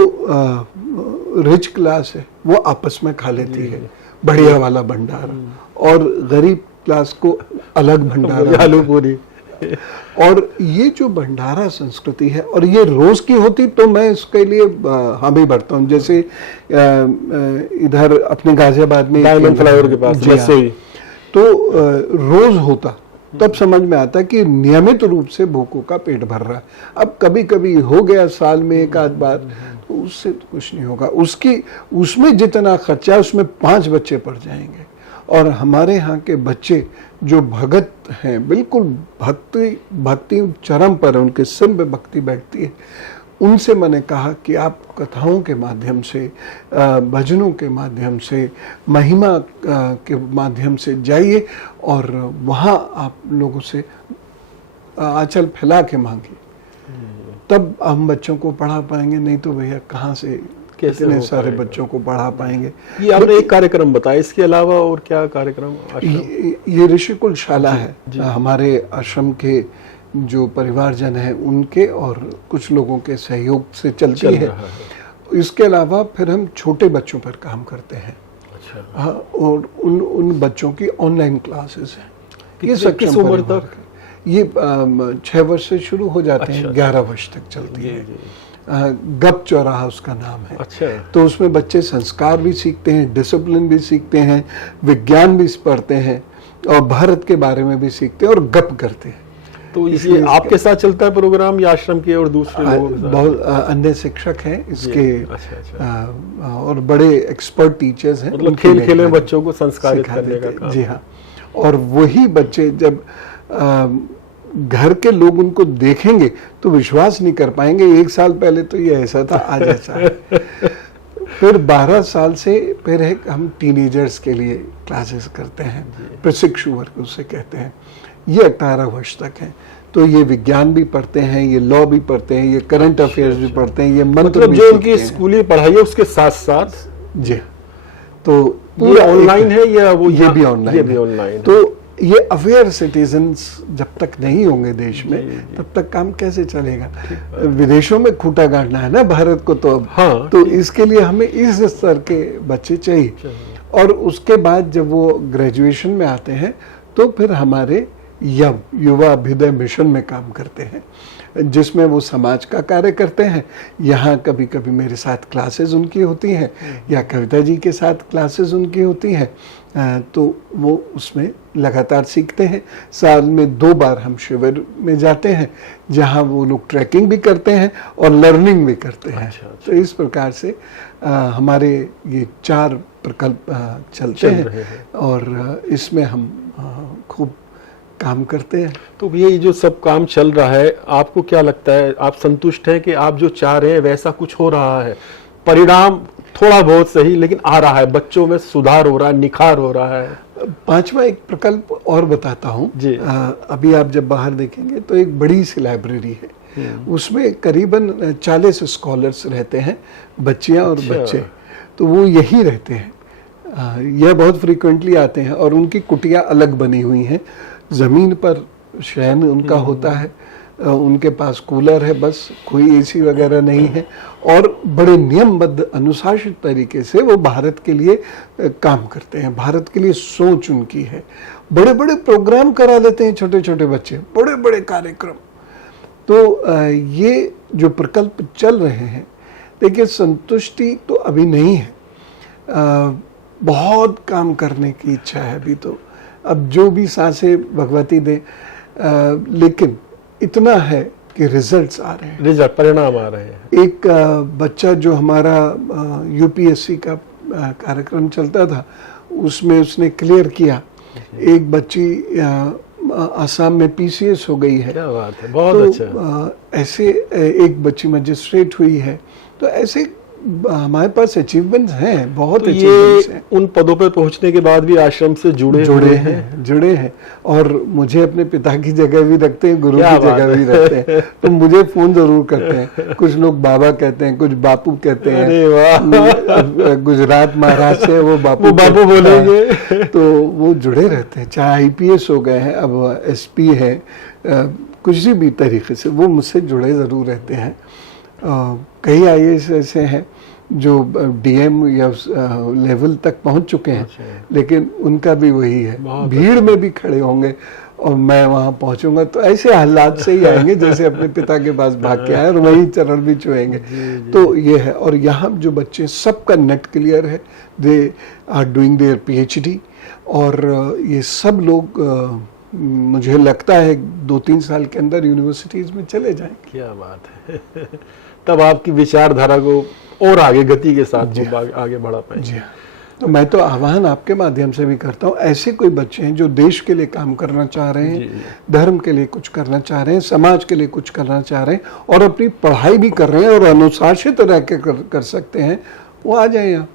रिच क्लास है वो आपस में खा लेती है बढ़िया वाला भंडारा, और गरीब क्लास को अलग भंडारा, आलू पूरी। और ये जो भंडारा संस्कृति है, और ये रोज की होती तो मैं इसके लिए हामी भरता हूँ। जैसे इधर अपने गाजियाबाद में डायमंड फ्लाईओवर के पास जी हाँ, तो रोज होता तब समझ में आता कि नियमित रूप से भूखों का पेट भर रहा है। अब कभी कभी हो गया साल में एक आध बार, तो उससे तो कुछ नहीं होगा। उसमें जितना खर्चा उसमें 5 बच्चे पड़ जाएंगे। और हमारे यहाँ के बच्चे जो भगत हैं, बिल्कुल भक्ति चरम पर है, उनके सिर पे भक्ति बैठती है। उनसे मैंने कहा कि आप कथाओं के माध्यम से, भजनों के माध्यम से, महिमा के माध्यम से जाइए और वहाँ आप लोगों से आंचल फैला के मांगिए, तब हम बच्चों को पढ़ा पाएंगे। नहीं तो भैया कहाँ से कितने सारे बच्चों को पढ़ा पाएंगे। ये आपने एक कार्यक्रम बताया, इसके अलावा और क्या कार्यक्रम? ये ऋषिकुल शाला है हमारे आश्रम के जो परिवारजन हैं उनके और कुछ लोगों के सहयोग से चलती है। इसके अलावा फिर हम छोटे बच्चों पर काम करते हैं। अच्छा। हाँ, और उन बच्चों की ऑनलाइन क्लासेस हैं। ये किस उम्र तक? ये 6 वर्ष से शुरू हो जाते हैं, 11 वर्ष तक चलती है। गप चौराहा उसका नाम है। अच्छा। तो उसमें बच्चे संस्कार भी सीखते हैं, डिसिप्लिन भी सीखते हैं, विज्ञान भी पढ़ते हैं और भारत के बारे में भी सीखते हैं और गप करते हैं। तो इसलिए आपके साथ चलता है प्रोग्राम या आश्रम के और दूसरे लोगों के साथ? बहुत अन्य शिक्षक हैं इसके। अच्छा। और बड़े एक्सपर्ट टीचर्स हैं। मतलब खेल में बच्चों को संस्कारित करने का काम। जी हाँ। और वही बच्चे जब घर के लोग उनको देखेंगे तो विश्वास नहीं कर पाएंगे, 1 साल पहले तो ये ऐसा था, आज ऐसा है। फिर 12 साल से फिर हम टीनेजर्स के लिए क्लासेस करते हैं, प्रशिक्षु वर्ग उसे कहते हैं। ये 18 वर्ष तक है। तो ये विज्ञान भी पढ़ते हैं, ये लॉ भी पढ़ते हैं, ये करंट अफेयर्स भी पढ़ते हैं, ये मंत्र भी। जो उनकी स्कूली पढ़ाई है उसके साथ साथ जी। तो पूरा ऑनलाइन है या वो? ये भी ऑनलाइन। तो ये अवेयर सिटीजन्स जब तक नहीं होंगे देश में, तब तक काम कैसे चलेगा? विदेशों में खूंटा गाड़ना है ना भारत को तो अब। हाँ, तो इसके लिए हमें इस स्तर के बच्चे चाहिए। और उसके बाद जब वो ग्रेजुएशन में आते हैं तो फिर हमारे युवा अभ्युदय मिशन में काम करते हैं, जिसमें वो समाज का कार्य करते हैं। यहाँ कभी कभी मेरे साथ क्लासेस उनकी होती हैं या कविता जी के साथ क्लासेस उनकी होती हैं। तो वो उसमें लगातार सीखते हैं। साल में 2 बार हम शिविर में जाते हैं, जहाँ वो लोग ट्रैकिंग भी करते हैं और लर्निंग भी करते हैं। अच्छा। तो इस प्रकार से हमारे ये 4 प्रकल्प चलते हैं और इसमें हम खूब काम करते हैं। तो भैया ये जो सब काम चल रहा है, आपको क्या लगता है, आप संतुष्ट हैं कि आप जो चाह रहे हैं वैसा कुछ हो रहा है? परिणाम थोड़ा बहुत सही लेकिन आ रहा है, बच्चों में सुधार हो रहा है, निखार हो रहा है? 5वां एक प्रकल्प और बताता हूँ जी। अभी आप जब बाहर देखेंगे तो एक बड़ी सी लाइब्रेरी है, उसमें करीबन 40 स्कॉलर्स रहते हैं, बच्चियां और बच्चे। तो वो यही रहते हैं, यह बहुत फ्रीक्वेंटली आते हैं और उनकी कुटिया अलग बनी हुई हैं। जमीन पर शयन उनका होता है, उनके पास कूलर है, बस कोई एसी वगैरह नहीं है। और बड़े नियमबद्ध अनुशासित तरीके से वो भारत के लिए काम करते हैं, भारत के लिए सोच उनकी है। बड़े बड़े प्रोग्राम करा देते हैं छोटे छोटे बच्चे, बड़े बड़े कार्यक्रम। तो ये जो प्रकल्प चल रहे हैं, देखिए संतुष्टि तो अभी नहीं है, बहुत काम करने की इच्छा है अभी। तो अब जो भी सांसें भगवती दे, लेकिन इतना है कि रिजल्ट्स आ रहे हैं, रिजल्ट परिणाम आ रहे हैं। एक बच्चा जो हमारा यूपीएससी का कार्यक्रम चलता था, उसमें उसने क्लियर किया। एक बच्ची आसाम में पीसीएस हो गई है। क्या बात है, बहुत अच्छा। ऐसे एक बच्ची मजिस्ट्रेट हुई है। तो ऐसे हमारे पास अचीवमेंट्स हैं, बहुत तो ये उन पदों पर पहुंचने के बाद भी आश्रम से जुड़े हैं और मुझे अपने पिता की जगह भी रखते हैं, गुरु की जगह भी रखते हैं। तो मुझे फोन जरूर करते हैं, कुछ लोग बाबा कहते हैं, कुछ बापू कहते हैं। गुजरात महाराष्ट्र से वो बापू बोलेंगे। तो वो जुड़े रहते हैं, चाहे आईपीएस हो गए हैं, अब एसपी है, कुछ भी तरीके से वो मुझसे जुड़े जरूर रहते हैं। कई आईएएस ऐसे हैं जो डीएम या लेवल तक पहुंच चुके हैं, लेकिन उनका भी वही है, भीड़ में भी खड़े होंगे और मैं वहां पहुंचूंगा तो ऐसे हालात से ही आएंगे जैसे अपने पिता के पास भाग के आए और वही चरण भी छुएंगे। तो ये है। और यहाँ जो बच्चे सबका नेट क्लियर है, they are doing their PhD, और ये सब लोग मुझे लगता है 2-3 साल के अंदर यूनिवर्सिटीज में चले जाएंगे। क्या बात है। तब आपकी विचारधारा को और आगे गति के साथ आगे बढ़ा पाएंगे। जी हाँ। तो मैं तो आह्वान आपके माध्यम से भी करता हूँ, ऐसे कोई बच्चे हैं जो देश के लिए काम करना चाह रहे हैं, धर्म के लिए कुछ करना चाह रहे हैं, समाज के लिए कुछ करना चाह रहे हैं और अपनी पढ़ाई भी कर रहे हैं और अनुशासित रह के कर सकते हैं, वो आ जाए यहाँ।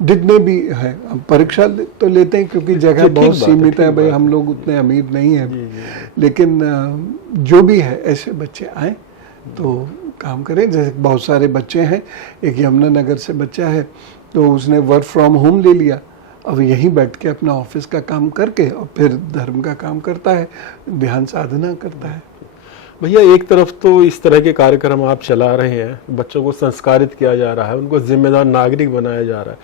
जितने भी है, हम परीक्षा तो लेते हैं क्योंकि जगह बहुत सीमित है, भाई हम लोग उतने अमीर नहीं हैं, लेकिन जो भी है ऐसे बच्चे आए तो काम करें। जैसे बहुत सारे बच्चे हैं, एक यमुनानगर से बच्चा है तो उसने वर्क फ्रॉम होम ले लिया, अब यहीं बैठ के अपना ऑफिस का काम करके और फिर धर्म का काम करता है, ध्यान साधना करता है। भैया एक तरफ तो इस तरह के कार्यक्रम आप चला रहे हैं, बच्चों को संस्कारित किया जा रहा है, उनको जिम्मेदार नागरिक बनाया जा रहा है,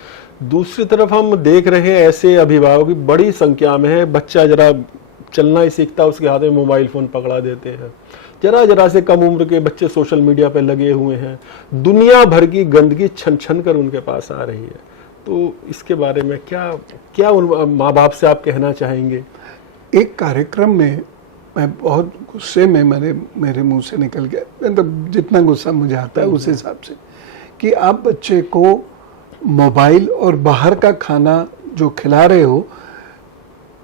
दूसरी तरफ हम देख रहे हैं ऐसे अभिभावक की बड़ी संख्या में है, बच्चा जरा चलना ही सीखता है उसके हाथ में मोबाइल फोन पकड़ा देते हैं, जरा से कम उम्र के बच्चे सोशल मीडिया पर लगे हुए हैं, दुनिया भर की गंदगी छन छन कर उनके पास आ रही है। तो इसके बारे में क्या उन माँ बाप से आप कहना चाहेंगे? एक कार्यक्रम में मैं बहुत गुस्से में मेरे मुंह से निकल गया, मतलब जितना गुस्सा मुझे आता है उस हिसाब से, कि आप बच्चे को मोबाइल और बाहर का खाना जो खिला रहे हो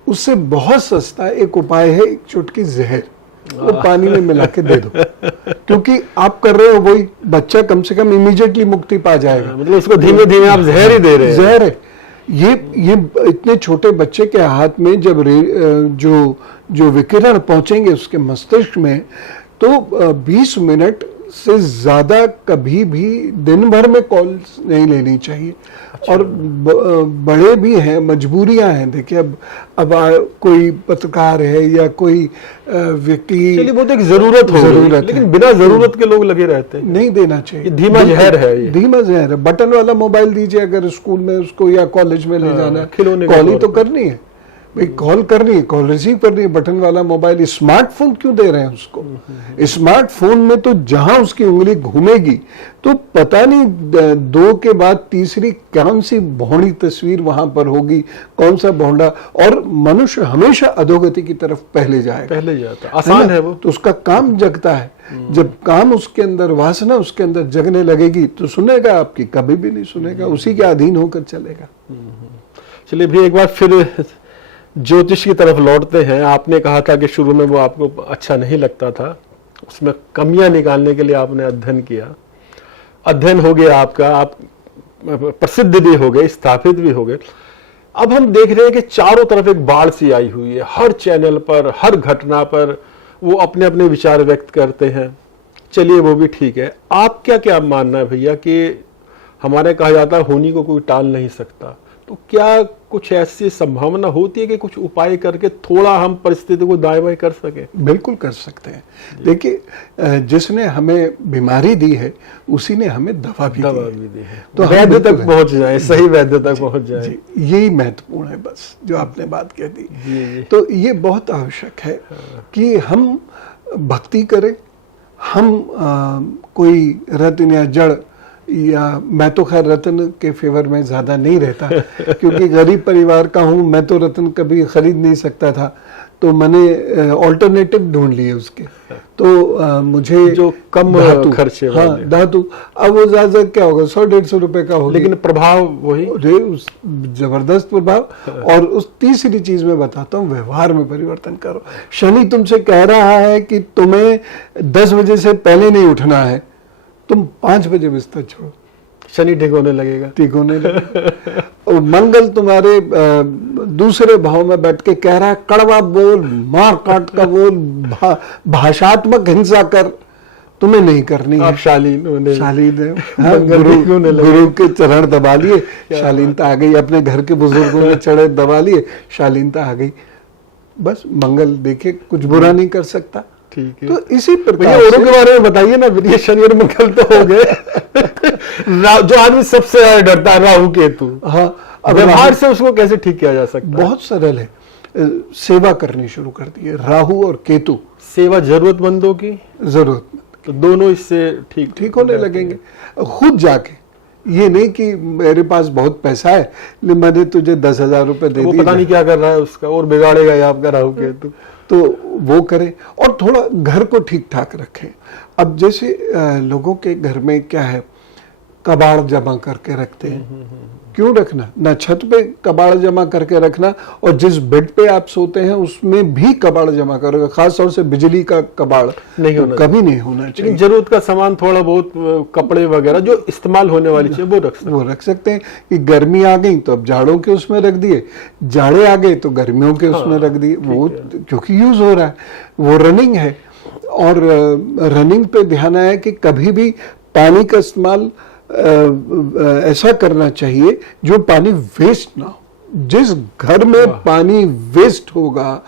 उससे बहुत सस्ता एक उपाय है, एक चुटकी जहर वो पानी में मिला के दे दो, क्योंकि आप कर रहे हो वही, बच्चा कम से कम इमीडिएटली मुक्ति पा जाएगा। मतलब उसको धीमे धीमे आप जहर ही दे रहे हैं। जहर है ये इतने छोटे बच्चे के हाथ में जब जो विकिरण पहुंचेंगे उसके मस्तिष्क में, तो 20 मिनट से ज्यादा कभी भी दिन भर में कॉल नहीं लेनी चाहिए। अच्छा। और बड़े भी हैं, मजबूरियां हैं। देखिए अब कोई पत्रकार है या कोई व्यक्ति, चलिए वो तो एक जरूरत है, लेकिन बिना जरूरत के लोग लगे रहते हैं, नहीं देना चाहिए। धीमा जहर है, ये धीमा जहर है। बटन वाला मोबाइल दीजिए अगर स्कूल में उसको या कॉलेज में ले जाना है, कॉल ही तो करनी है भाई, कॉल करनी है, कॉल रिसीव करनी है। बटन वाला मोबाइल, स्मार्टफोन क्यों दे रहे हैं उसको? स्मार्टफोन में तो जहां उसकी उंगली घूमेगी तो पता नहीं 2 के बाद तीसरी कौन सी भौंडी तस्वीर वहां पर होगी, कौन सा भौंडा, और मनुष्य हमेशा अधोगति की तरफ पहले जाता, आसान है वो, तो उसका काम जगता है। जब काम उसके अंदर, वासना उसके अंदर जगने लगेगी तो सुनेगा आपकी, कभी भी नहीं सुनेगा, उसी के अधीन होकर चलेगा। चलिए भी एक बार फिर ज्योतिष की तरफ लौटते हैं। आपने कहा था कि शुरू में वो आपको अच्छा नहीं लगता था, उसमें कमियां निकालने के लिए आपने अध्ययन किया, अध्ययन हो गया आपका, आप प्रसिद्ध भी हो गए, स्थापित भी हो गए। अब हम देख रहे हैं कि चारों तरफ एक बाढ़ सी आई हुई है, हर चैनल पर, हर घटना पर वो अपने अपने विचार व्यक्त करते हैं। चलिए वो भी ठीक है, आप क्या मानना है भैया कि हमारे कहा जाता है होनी को कोई टाल नहीं सकता, तो क्या कुछ ऐसी संभावना होती है कि कुछ उपाय करके थोड़ा हम परिस्थिति को दाएं बाएं कर सके? बिल्कुल कर सकते हैं। देखिए जिसने हमें बीमारी दी है उसी ने हमें दवा भी दी है, तो वैद्य तक पहुंच जाए, सही वैद्य तक पहुंच जाए, यही महत्वपूर्ण है। बस जो आपने बात कह दी, तो ये बहुत आवश्यक है कि हम भक्ति करें, हम कोई रत्न या जड़, या मैं तो खैर रत्न के फेवर में ज्यादा नहीं रहता क्योंकि गरीब परिवार का हूं, मैं तो रत्न कभी खरीद नहीं सकता था, तो मैंने ऑल्टरनेटिव ढूंढ लिए उसके। तो मुझे जो कम खर्चे, हाँ धातु, अब वो ज्यादा क्या होगा, 100-150 रुपए का होगा, लेकिन प्रभाव वही, जबरदस्त प्रभाव। और उस तीसरी चीज में बताता हूँ, व्यवहार में परिवर्तन करो। शनि तुमसे कह रहा है कि तुम्हें 10 बजे से पहले नहीं उठना है, तुम 5 बजे बिस्तर छोड़ो, शनि टिकोने लगेगा। और मंगल तुम्हारे दूसरे भाव में बैठ के कह रहा है कड़वा बोल, मार काट का बोल, भाषात्मक हिंसा कर, तुम्हें नहीं करनी है। शालीन हाँ, गुरु के चरण दबा लिए, शालीनता आ गई। अपने घर के बुजुर्गों ने चढ़े दबा लिए, शालीनता आ गई। बस मंगल देखे कुछ बुरा नहीं कर सकता। ठीक है, तो इसी प्रकार औरों के बारे में बताइए ना, ये शनि और मंगल तो हो गए जो आदमी सबसे ज्यादा डरता है, राहु केतु। हाँ, व्यवहार से उसको कैसे ठीक किया जा सकता है? बहुत सरल है। सेवा करनी शुरू कर दी है, राहु और केतु। सेवा जरूरतमंदों की, जरूरत तो दोनों इससे ठीक होने लगेंगे खुद जाके। ये नहीं कि मेरे पास बहुत पैसा है मैंने तुझे 10,000 रुपए दे दिए, पता नहीं क्या कर रहा है उसका, और बिगाड़ेगा ये आपका राहु केतु। तो वो करे और थोड़ा घर को ठीक ठाक रखें। अब जैसे लोगों के घर में क्या है, कबाड़ जमा करके रखते हैं। क्यों रखना, ना छत पे कबाड़ जमा करके रखना, और जिस बेड पे आप सोते हैं उसमें भी कबाड़ जमा करोगे, खास तौर से बिजली का कबाड़ नहीं होना, कभी नहीं होना चाहिए। लेकिन जरूरत का सामान थोड़ा बहुत, कपड़े वगैरह जो इस्तेमाल होने वाली चीज वो रख सकते हैं। कि गर्मी आ गई तो अब जाड़ों के उसमें रख दिए, जाड़े आ गए तो गर्मियों के उसमें रख दिए, वो क्योंकि यूज हो रहा है, वो रनिंग है। और रनिंग पे ध्यान आया कि कभी भी पानी का इस्तेमाल ऐसा करना चाहिए जो पानी वेस्ट ना हो। जिस घर में पानी वेस्ट होगा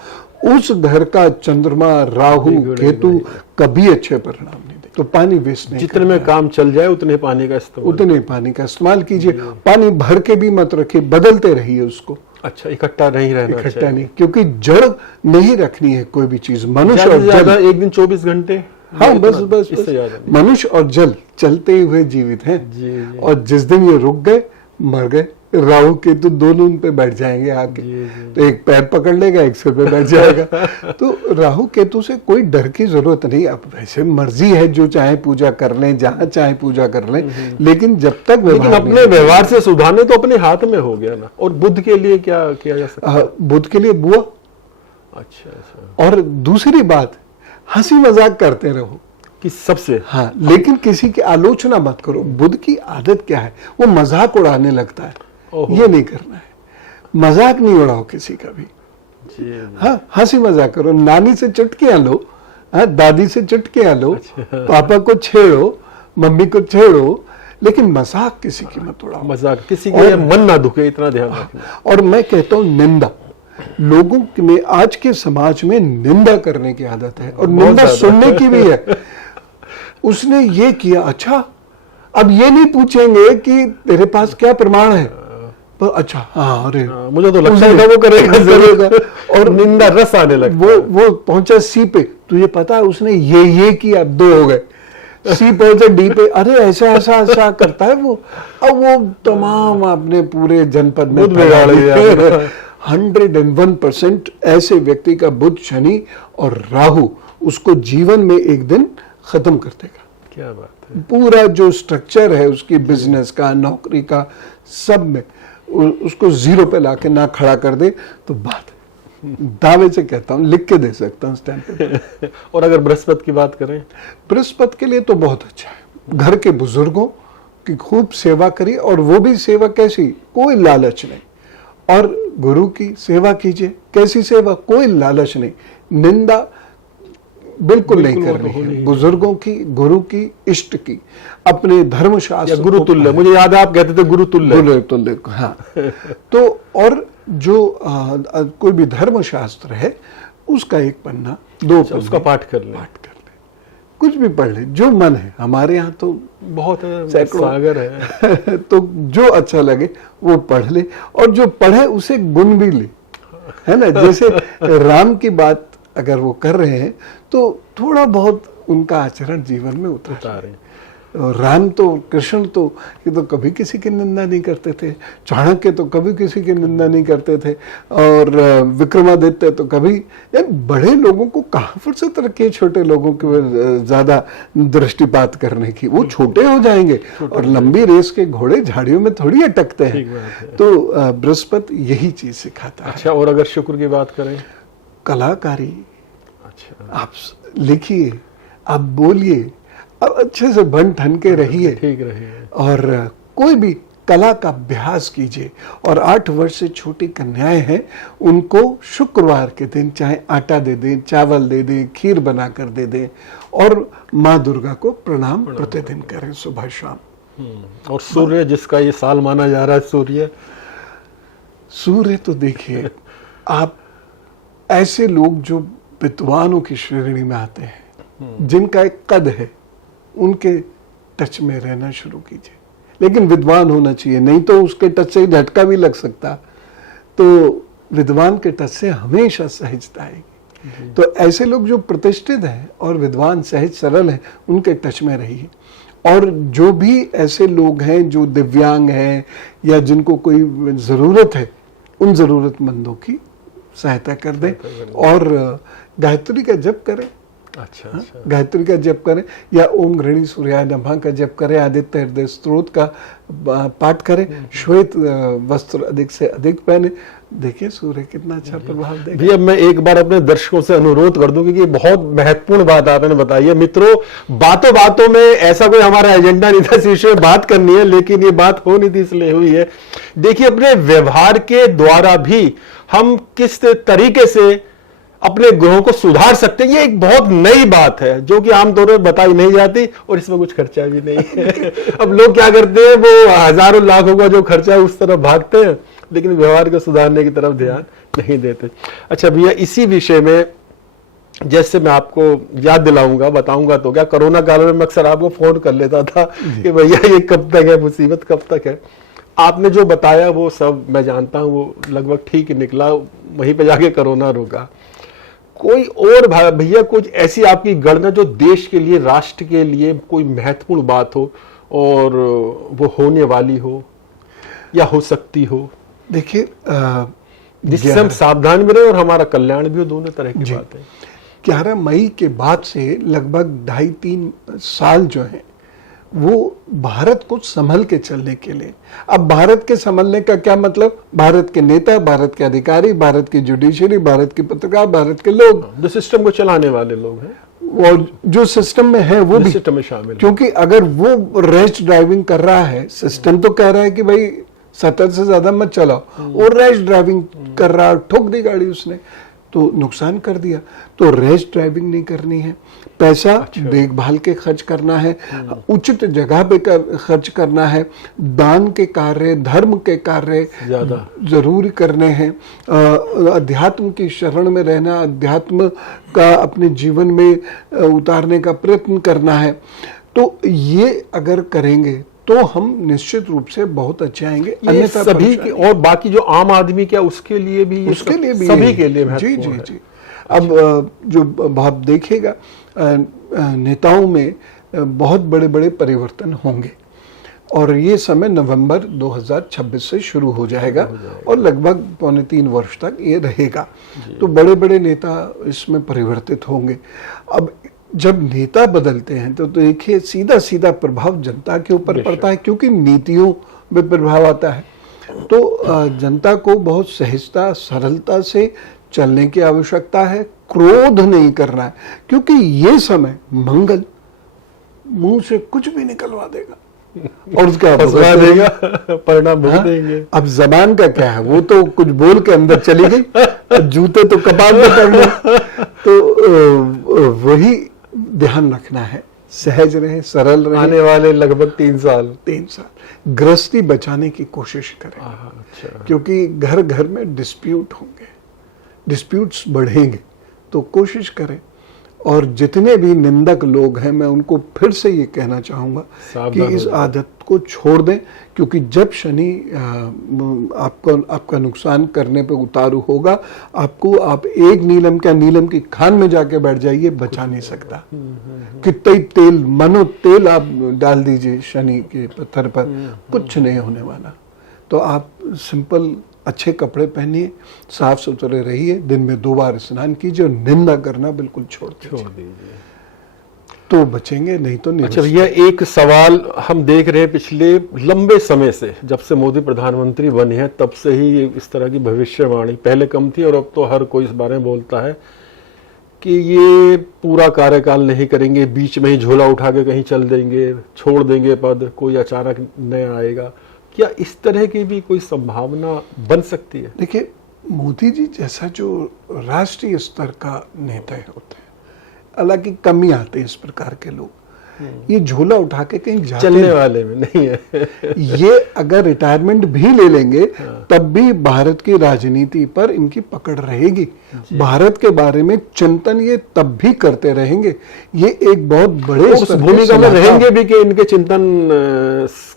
उस घर का चंद्रमा, राहु, केतु कभी अच्छे परिणाम नहीं दे। तो पानी वेस्ट नहीं, जितने में काम चल जाए उतने पानी का इस्तेमाल कीजिए। पानी भर के भी मत रखिए, बदलते रहिए उसको। अच्छा, इकट्ठा नहीं रहना, इकट्ठा नहीं, क्योंकि जड़ नहीं रखनी है कोई भी चीज। मनुष्य और ज्यादा एक दिन 24 घंटे, हाँ बस मनुष्य और जल चलते हुए जीवित हैं। और जिस दिन ये रुक गए, मर गए, राहु केतु दोनों उन पे बैठ जाएंगे आके। तो एक पैर पकड़ लेगा, एक सिर पे बैठ जाएगा। तो राहु केतु से कोई डर की जरूरत नहीं। अब वैसे मर्जी है, जो चाहे पूजा कर लें, जहां चाहे पूजा कर लें, लेकिन जब तक अपने व्यवहार से सुधारने तो अपने हाथ में हो गया ना। और बुध के लिए क्या किया जा सकता है? बुध के लिए बुआ। अच्छा। और दूसरी बात, हंसी मजाक करते रहो कि सबसे, हाँ, लेकिन किसी की आलोचना मत करो। बुध की आदत क्या है, वो मजाक उड़ाने लगता है। ये नहीं करना है, मजाक नहीं उड़ाओ किसी का भी। हाँ, हंसी मजाक करो, नानी से चुटकियां लो, हाँ, दादी से चुटकियां लो, पापा को छेड़ो, मम्मी को छेड़ो, लेकिन मजाक किसी की मत उड़ाओ। मजाक किसी के मन ना दुखे, इतना ध्यान रखना। और मैं कहता हूँ निंदा, लोगों में आज के समाज में निंदा करने की आदत है, और निंदा सुनने की भी है। उसने ये किया, अच्छा अब ये नहीं पूछेंगे कि तेरे पास क्या प्रमाण है, तो अच्छा हाँ, अरे मुझे तो लगता है वो करेगा। और निंदा रस आने लगा। वो पहुंचा सी पे, तुझे पता है उसने ये किया, 2 हो गए। सी पहुंचा डी पे, अरे ऐसा ऐसा ऐसा करता है वो। अब वो तमाम अपने पूरे जनपद में 101% ऐसे व्यक्ति का बुध, शनि और राहु उसको जीवन में एक दिन खत्म कर देगा। क्या बात है। पूरा जो स्ट्रक्चर है उसकी बिजनेस का, नौकरी का, सब में उसको 0 पे लाके ना खड़ा कर दे तो बात है। दावे से कहता हूं, लिख के दे सकता हूं स्टैंप पे। और अगर बृहस्पति की बात करें, बृहस्पति के लिए तो बहुत अच्छा है। घर के बुजुर्गों की खूब सेवा करिए, और वो भी सेवा कैसी, कोई लालच नहीं। और गुरु की सेवा कीजिए, कैसी सेवा, कोई लालच नहीं, निंदा बिल्कुल नहीं करनी है। बुजुर्गों की, गुरु की, इष्ट की, अपने धर्मशास्त्र, गुरु तुल्य। मुझे याद है आप कहते थे गुरु तुल्य, हाँ। तो और जो कोई भी धर्मशास्त्र है उसका 1 पन्ना 2 पन्ने उसका पाठ कर ले, कुछ भी पढ़ ले, जो मन है। हमारे यहाँ तो बहुत सागर है। तो जो अच्छा लगे वो पढ़ ले, और जो पढ़े उसे गुण भी ले, है ना। जैसे राम की बात अगर वो कर रहे हैं तो थोड़ा बहुत उनका आचरण जीवन में उतारें। और राम तो, कृष्ण तो, ये तो कभी किसी की निंदा नहीं करते थे। चाणक्य तो कभी किसी की निंदा नहीं करते थे। और विक्रमादित्य तो कभी, यार बड़े लोगों को कहाँ फुर्सत रखी है छोटे लोगों के ज्यादा दृष्टिपात करने की। वो छोटे हो जाएंगे, और लंबी रेस के घोड़े झाड़ियों में थोड़ी अटकते हैं। तो बृहस्पति यही चीज सिखाता है। अच्छा, और अगर शुक्र की बात करें, कलाकारी। अच्छा, आप लिखिए, आप बोलिए, अब अच्छे से बन ठन के रहिए, ठीक रहिए, और कोई भी कला का अभ्यास कीजिए। और 8 वर्ष से छोटी कन्याएं हैं, उनको शुक्रवार के दिन चाहे आटा दे दें, चावल दे दें, खीर बना कर दे दें, और माँ दुर्गा को प्रणाम प्रतिदिन करें सुबह शाम। और सूर्य, जिसका ये साल माना जा रहा है, सूर्य तो देखिए, आप ऐसे लोग जो विद्वानों की श्रेणी में आते हैं, जिनका एक कद है, उनके टच में रहना शुरू कीजिए। लेकिन विद्वान होना चाहिए, नहीं तो उसके टच से झटका भी लग सकता। तो विद्वान के टच से हमेशा सहजता आएगी। तो ऐसे लोग जो प्रतिष्ठित हैं और विद्वान, सहज, सरल हैं, उनके टच में रहिए। और जो भी ऐसे लोग हैं जो दिव्यांग हैं या जिनको कोई ज़रूरत है, उन ज़रूरतमंदों की सहायता कर दें और गायत्री का जप करें। अच्छा। गायत्री का जप करें या ओम गृणी सूर्याय नमः का जप करें, आदित्य हृदय स्तोत्र का पाठ करें, श्वेत वस्त्र अधिक से अधिक पहने। देखिए सूर्य कितना अच्छा प्रभाव देगा। भैया मैं एक बार अपने दर्शकों से अनुरोध कर दूं, क्योंकि ये बहुत महत्वपूर्ण बात आपने बताई है। मित्रों, बातों बातों में ऐसा कोई हमारा एजेंडा नहीं था इस विषय में बात करनी है, लेकिन ये बात हो नहीं थी इसलिए हुई है। देखिए, अपने व्यवहार के द्वारा भी हम किस तरीके से अपने ग्रहों को सुधार सकते हैं, ये एक बहुत नई बात है जो कि आमतौर पर बताई नहीं जाती और इसमें कुछ खर्चा भी नहीं है। अब लोग क्या करते हैं, वो हजारों लाखों का जो खर्चा है उस तरफ भागते हैं, लेकिन व्यवहार को सुधारने की तरफ ध्यान नहीं देते। अच्छा भैया, इसी विषय में जैसे मैं आपको याद दिलाऊंगा, बताऊंगा तो क्या, कोरोना काल में मैं अक्सर आपको फोन कर लेता था कि भैया ये कब तक है, मुसीबत कब तक है। आपने जो बताया वो सब मैं जानता हूँ, वो लगभग ठीक निकला, वहीं पे जाके कोरोना रुका। कोई और भैया कुछ ऐसी आपकी गणना जो देश के लिए, राष्ट्र के लिए कोई महत्वपूर्ण बात हो और वो होने वाली हो या हो सकती हो? देखिए, जिससे हम सावधान भी रहे और हमारा कल्याण भी हो, दोनों तरह की बात है। 11 मई के बाद से लगभग 2.5-3 साल जो है वो भारत को संभल के चलने के लिए। अब भारत के संभलने का क्या मतलब? भारत के नेता, भारत के अधिकारी, भारत की जुडिशरी, भारत के पत्रकार, भारत के लोग, जो सिस्टम को चलाने वाले लोग हैं और जो सिस्टम में है वो भी सिस्टम में शामिल। क्योंकि अगर वो रैश ड्राइविंग कर रहा है, सिस्टम तो कह रहा है कि भाई 70 से ज्यादा मत चलाओ, और रैश ड्राइविंग कर रहा है, ठोक दी गाड़ी उसने, तो नुकसान कर दिया। तो रैश ड्राइविंग नहीं करनी है, पैसा देखभाल के खर्च करना है, उचित जगह पे खर्च करना है, दान के कार्य, धर्म के कार्य ज्यादा जरूर करने हैं, अध्यात्म की शरण में रहना, अध्यात्म का अपने जीवन में उतारने का प्रयत्न करना है। तो ये अगर करेंगे तो हम निश्चित रूप से बहुत अच्छे आएंगे। अन्यथा सभी के, और बाकी जो आम आदमी क्या उसके लिए भी, उसके लिए भी, सभी के लिए जी जी जी। अब जो बहुत देखिएगा, नेताओं में बहुत बड़े बड़े परिवर्तन होंगे और ये समय नवंबर 2026 से शुरू हो जाएगा और लगभग 2.25 वर्ष तक ये रहेगा। तो बड़े बड़े नेता इसमें परिवर्तित होंगे। अब जब नेता बदलते हैं तो देखिए सीधा सीधा प्रभाव जनता के ऊपर पड़ता है, क्योंकि नीतियों में प्रभाव आता है। तो जनता को बहुत सहजता, सरलता से चलने की आवश्यकता है, क्रोध नहीं करना है, क्योंकि ये समय मंगल मुंह से कुछ भी निकलवा देगा और उसका फंसा देगा, परिणाम भुगत देंगे। अब जबान का क्या है, वो तो कुछ बोल के अंदर चली गई, जूते तो कपाट में पड़ गए। तो वही ध्यान रखना है, सहज रहे, सरल रहे। आने वाले लगभग 3 साल गृहस्थी बचाने की कोशिश करें। अच्छा। क्योंकि घर घर में डिस्प्यूट होंगे, डिस्प्यूट्स बढ़ेंगे, तो कोशिश करें। और जितने भी निंदक लोग हैं, मैं उनको फिर से ये कहना चाहूंगा कि इस आदत को छोड़ दें, क्योंकि जब शनि आपका नुकसान करने पे उतारू होगा, आप एक नीलम की खान में जाके बैठ जाइए, बचा नहीं सकता। कितना तेल, मनो तेल आप डाल दीजिए शनि के पत्थर पर, कुछ नहीं होने वाला। तो आप सिंपल अच्छे कपड़े पहनिए, साफ सुथरे रहिए, दिन में 2 बार स्नान कीजिए और निंदा करना बिल्कुल छोड़ दीजिए, तो बचेंगे, नहीं तो नहीं। अच्छा भैया, एक सवाल हम देख रहे हैं पिछले लंबे समय से, जब से मोदी प्रधानमंत्री बने हैं तब से ही इस तरह की भविष्यवाणी पहले कम थी और अब तो हर कोई इस बारे में बोलता है कि ये पूरा कार्यकाल नहीं करेंगे, बीच में ही झोला उठा के कहीं चल देंगे, छोड़ देंगे पद, कोई अचानक नया आएगा। क्या इस तरह की भी कोई संभावना बन सकती है? देखिए, मोदी जी जैसा जो राष्ट्रीय स्तर का नेता होते हैं, हालांकि कम ही आते हैं इस प्रकार के लोग, ये झोला उठा के कहीं जाते चलने वाले में नहीं है। ये अगर रिटायरमेंट भी ले लेंगे तब भी भारत की राजनीति पर इनकी पकड़ रहेगी, भारत के बारे में चिंतन ये तब भी करते रहेंगे। ये एक बहुत बड़े उस भूमिका में रहेंगे भी कि इनके चिंतन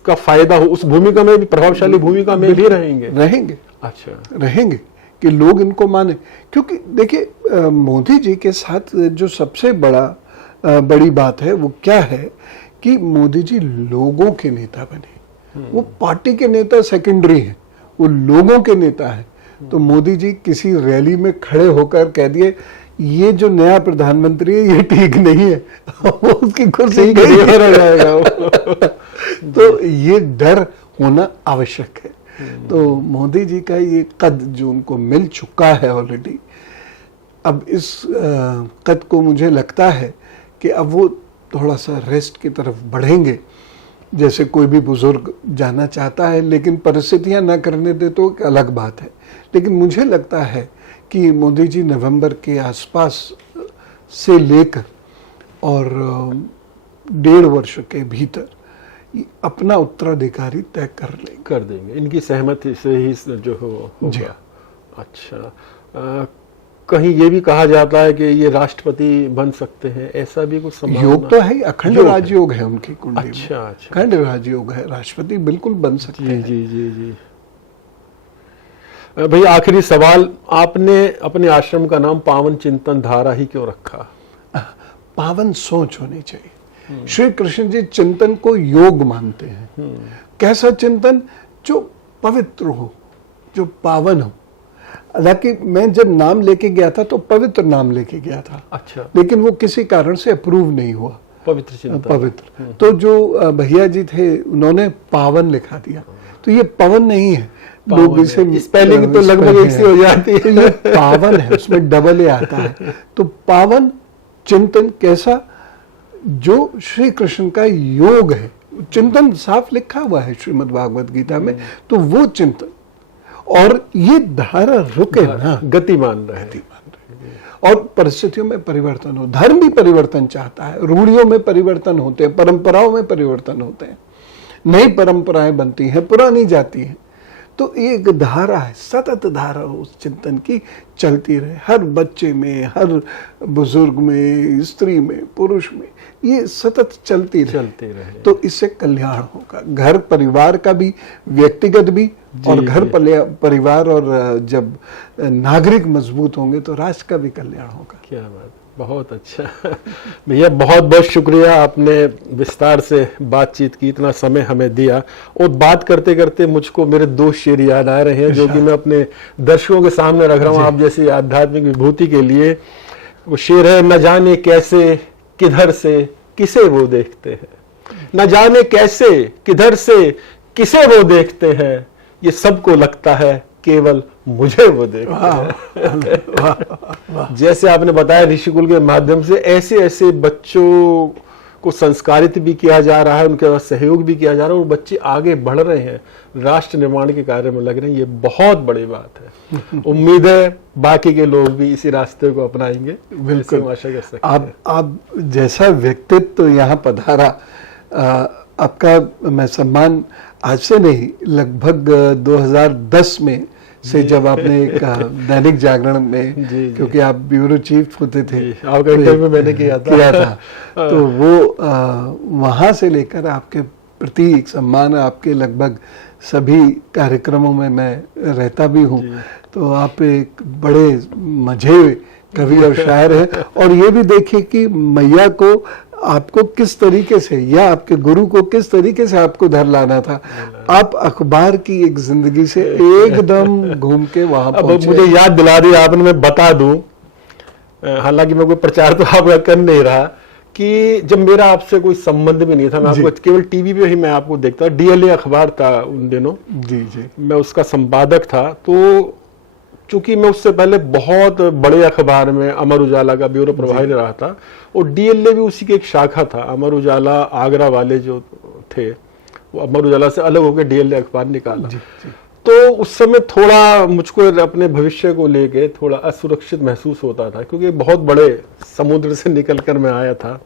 का फायदा हो, उस भूमिका में भी, प्रभावशाली भूमिका में भी रहेंगे। अच्छा, रहेंगे, कि लोग इनको माने। क्योंकि देखिए मोदी जी के साथ जो सबसे बड़ी बात है वो क्या है कि मोदी जी लोगों के नेता बने। वो पार्टी के नेता सेकेंडरी हैं, वो लोगों के नेता हैं। तो मोदी जी किसी रैली में खड़े होकर कह दिए ये जो नया प्रधानमंत्री है ये ठीक नहीं है, वो उसकी कुर्सी गई रह जाएगा। तो ये डर होना आवश्यक है। तो मोदी जी का ये कद जो उनको मिल चुका है ऑलरेडी, अब इस कद को मुझे लगता है कि अब वो थोड़ा सा रेस्ट की तरफ बढ़ेंगे। जैसे कोई भी बुजुर्ग जाना चाहता है लेकिन परिस्थितियां ना करने दे तो एक अलग बात है। लेकिन मुझे लगता है कि मोदी जी नवंबर के आसपास से लेकर और 1.5 वर्ष के भीतर अपना उत्तराधिकारी तय कर देंगे। इनकी सहमति से ही जो होगा। अच्छा, कहीं ये भी कहा जाता है कि ये राष्ट्रपति बन सकते हैं, ऐसा भी कुछ संभावना? योग तो है, अखंड राजयोग है उनकी कुंडली में। अच्छा। अखंड राजयोग है, राष्ट्रपति बिल्कुल बन सकते हैं। जी। भैया आखिरी सवाल, आपने अपने आश्रम का नाम पावन चिंतन धारा ही क्यों रखा? पावन सोच होनी चाहिए। श्री कृष्ण जी चिंतन को योग मानते हैं। कैसा चिंतन? जो पवित्र हो, जो पावन हो। हालांकि मैं जब नाम लेके गया था तो पवित्र नाम लेके गया था। अच्छा। लेकिन वो किसी कारण से अप्रूव नहीं हुआ। पवित्र चिंतन। पवित्र। तो जो भैया जी थे उन्होंने पावन लिखा दिया। तो ये पवन नहीं है, लोग इसे स्पेलिंग तो लगभग एक सी हो जाती है। तो ये पावन है, उसमें डबल ए आता है। तो पावन चिंतन कैसा? जो श्री कृष्ण का योग है, चिंतन साफ लिखा हुआ है श्रीमद् भागवत गीता में। तो वो चिंतन, और ये धारा रुके ना, गतिमान रहे। और परिस्थितियों में परिवर्तन हो। धर्म भी परिवर्तन चाहता है, रूढ़ियों में परिवर्तन होते हैं, परंपराओं में परिवर्तन होते हैं, नई परंपराएं बनती हैं, पुरानी जाती हैं। तो एक धारा है, सतत धारा उस चिंतन की चलती रहे, हर बच्चे में, हर बुजुर्ग में, स्त्री में, पुरुष में, ये सतत चलती रहे। तो इससे कल्याण होगा, घर परिवार का भी, व्यक्तिगत भी, और घर परिवार और जब नागरिक मजबूत होंगे तो राष्ट्र का भी कल्याण होगा। क्या बात, बहुत अच्छा। भैया बहुत बहुत शुक्रिया, आपने विस्तार से बातचीत की, इतना समय हमें दिया। और बात करते करते मुझको मेरे 2 शेर याद आ रहे हैं जो कि मैं अपने दर्शकों के सामने रख रहा हूँ आप जैसी आध्यात्मिक विभूति के लिए। वो शेर है, न जाने कैसे किधर से किसे वो देखते हैं, न जाने कैसे किधर से किसे वो देखते हैं, ये सबको लगता है केवल मुझे वो देखते हैं। जैसे आपने बताया ऋषिकुल के माध्यम से ऐसे ऐसे बच्चों को संस्कारित भी किया जा रहा है, उनके सहयोग भी किया जा रहा है, और बच्चे आगे बढ़ रहे हैं, राष्ट्र निर्माण के कार्य में लग रहे हैं। ये बहुत बड़ी बात है। उम्मीद है बाकी के लोग भी इसी रास्ते को अपनाएंगे। बिल्कुल आशा कर सकते हैं। आप जैसा व्यक्तित्व तो यहाँ पधारा, आपका मैं सम्मान आज से नहीं, लगभग 2010 में से जब आपने एक दैनिक जागरण में, क्योंकि आप ब्यूरो चीफ होते थे, आपका इंटरव्यू मैंने किया था। तो वो वहां से लेकर आपके प्रति एक सम्मान, आपके लगभग सभी कार्यक्रमों में मैं रहता भी हूँ। तो आप एक बड़े मजे कवि और शायर हैं। और ये भी देखिए कि मैया को आपको किस तरीके से, या आपके गुरु को किस तरीके से आपको धर लाना था। आप अखबार की एक जिंदगी से एकदम घूम के वहां पहुंचे। मुझे याद दिला दी आपने, मैं बता दूं, हालांकि मैं कोई प्रचार तो आपका कर नहीं रहा, कि जब मेरा आपसे कोई संबंध भी नहीं था, मैं आपको केवल टीवी पे ही मैं आपको देखता, डीएलए अखबार था उन दिनों, जी, मैं उसका संपादक था। तो चूंकि मैं उससे पहले बहुत बड़े अखबार में अमर उजाला का ब्यूरो प्रभारी रहा था, और डीएलए भी उसी की एक शाखा था। अमर उजाला आगरा वाले जो थे वो अमर उजाला से अलग होकर डीएलए अखबार निकाला। तो उस समय थोड़ा मुझको अपने भविष्य को लेके थोड़ा असुरक्षित महसूस होता था, क्योंकि बहुत बड़े समुद्र से निकलकर मैं आया था।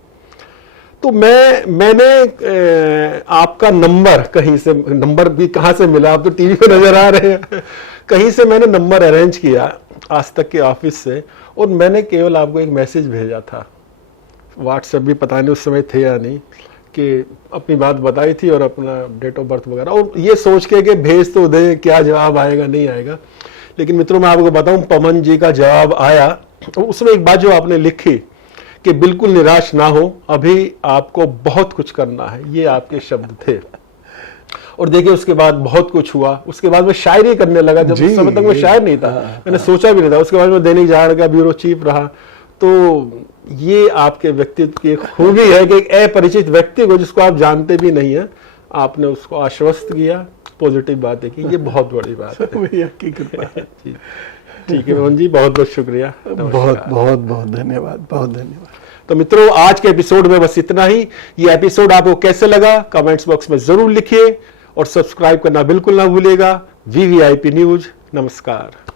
तो मैंने आपका नंबर कहीं से, नंबर भी कहाँ से मिला, आप तो टीवी पे नजर आ रहे हैं, कहीं से मैंने नंबर अरेंज किया आज तक के ऑफिस से, और मैंने केवल आपको एक मैसेज भेजा था। व्हाट्सएप भी पता नहीं उस समय थे या नहीं, कि अपनी बात बताई थी और अपना डेट ऑफ बर्थ वगैरह, और ये सोच के कि भेज तो दे, क्या जवाब आएगा नहीं आएगा। लेकिन मित्रों मैं आपको बताऊं, पवन जी का जवाब आया, उसमें एक बात जो आपने लिखी कि बिल्कुल निराश ना हो, अभी आपको बहुत कुछ करना है, ये आपके शब्द थे। और देखिए उसके बाद बहुत कुछ हुआ। उसके बाद मैं शायरी करने लगा, जब उस समय तक मैं शायर नहीं था, मैंने सोचा भी नहीं था। उसके बाद मैं दैनिक जागरण का ब्यूरो चीफ रहा। तो ये आपके व्यक्तित्व की एक खूबी है कि एक अपरिचित व्यक्ति को, जिसको आप जानते भी नहीं है, आपने उसको आश्वस्त किया, पॉजिटिव बातें की। ये बहुत बड़ी बात है, भैया की कृपा है। ठीक है मोहन जी, बहुत बहुत शुक्रिया। बहुत बहुत बहुत धन्यवाद, बहुत धन्यवाद। तो मित्रों आज के एपिसोड में बस इतना ही। ये एपिसोड आपको कैसे लगा कमेंट्स बॉक्स में जरूर लिखिए और सब्सक्राइब करना बिल्कुल ना भूलिएगा। VVIP न्यूज, नमस्कार।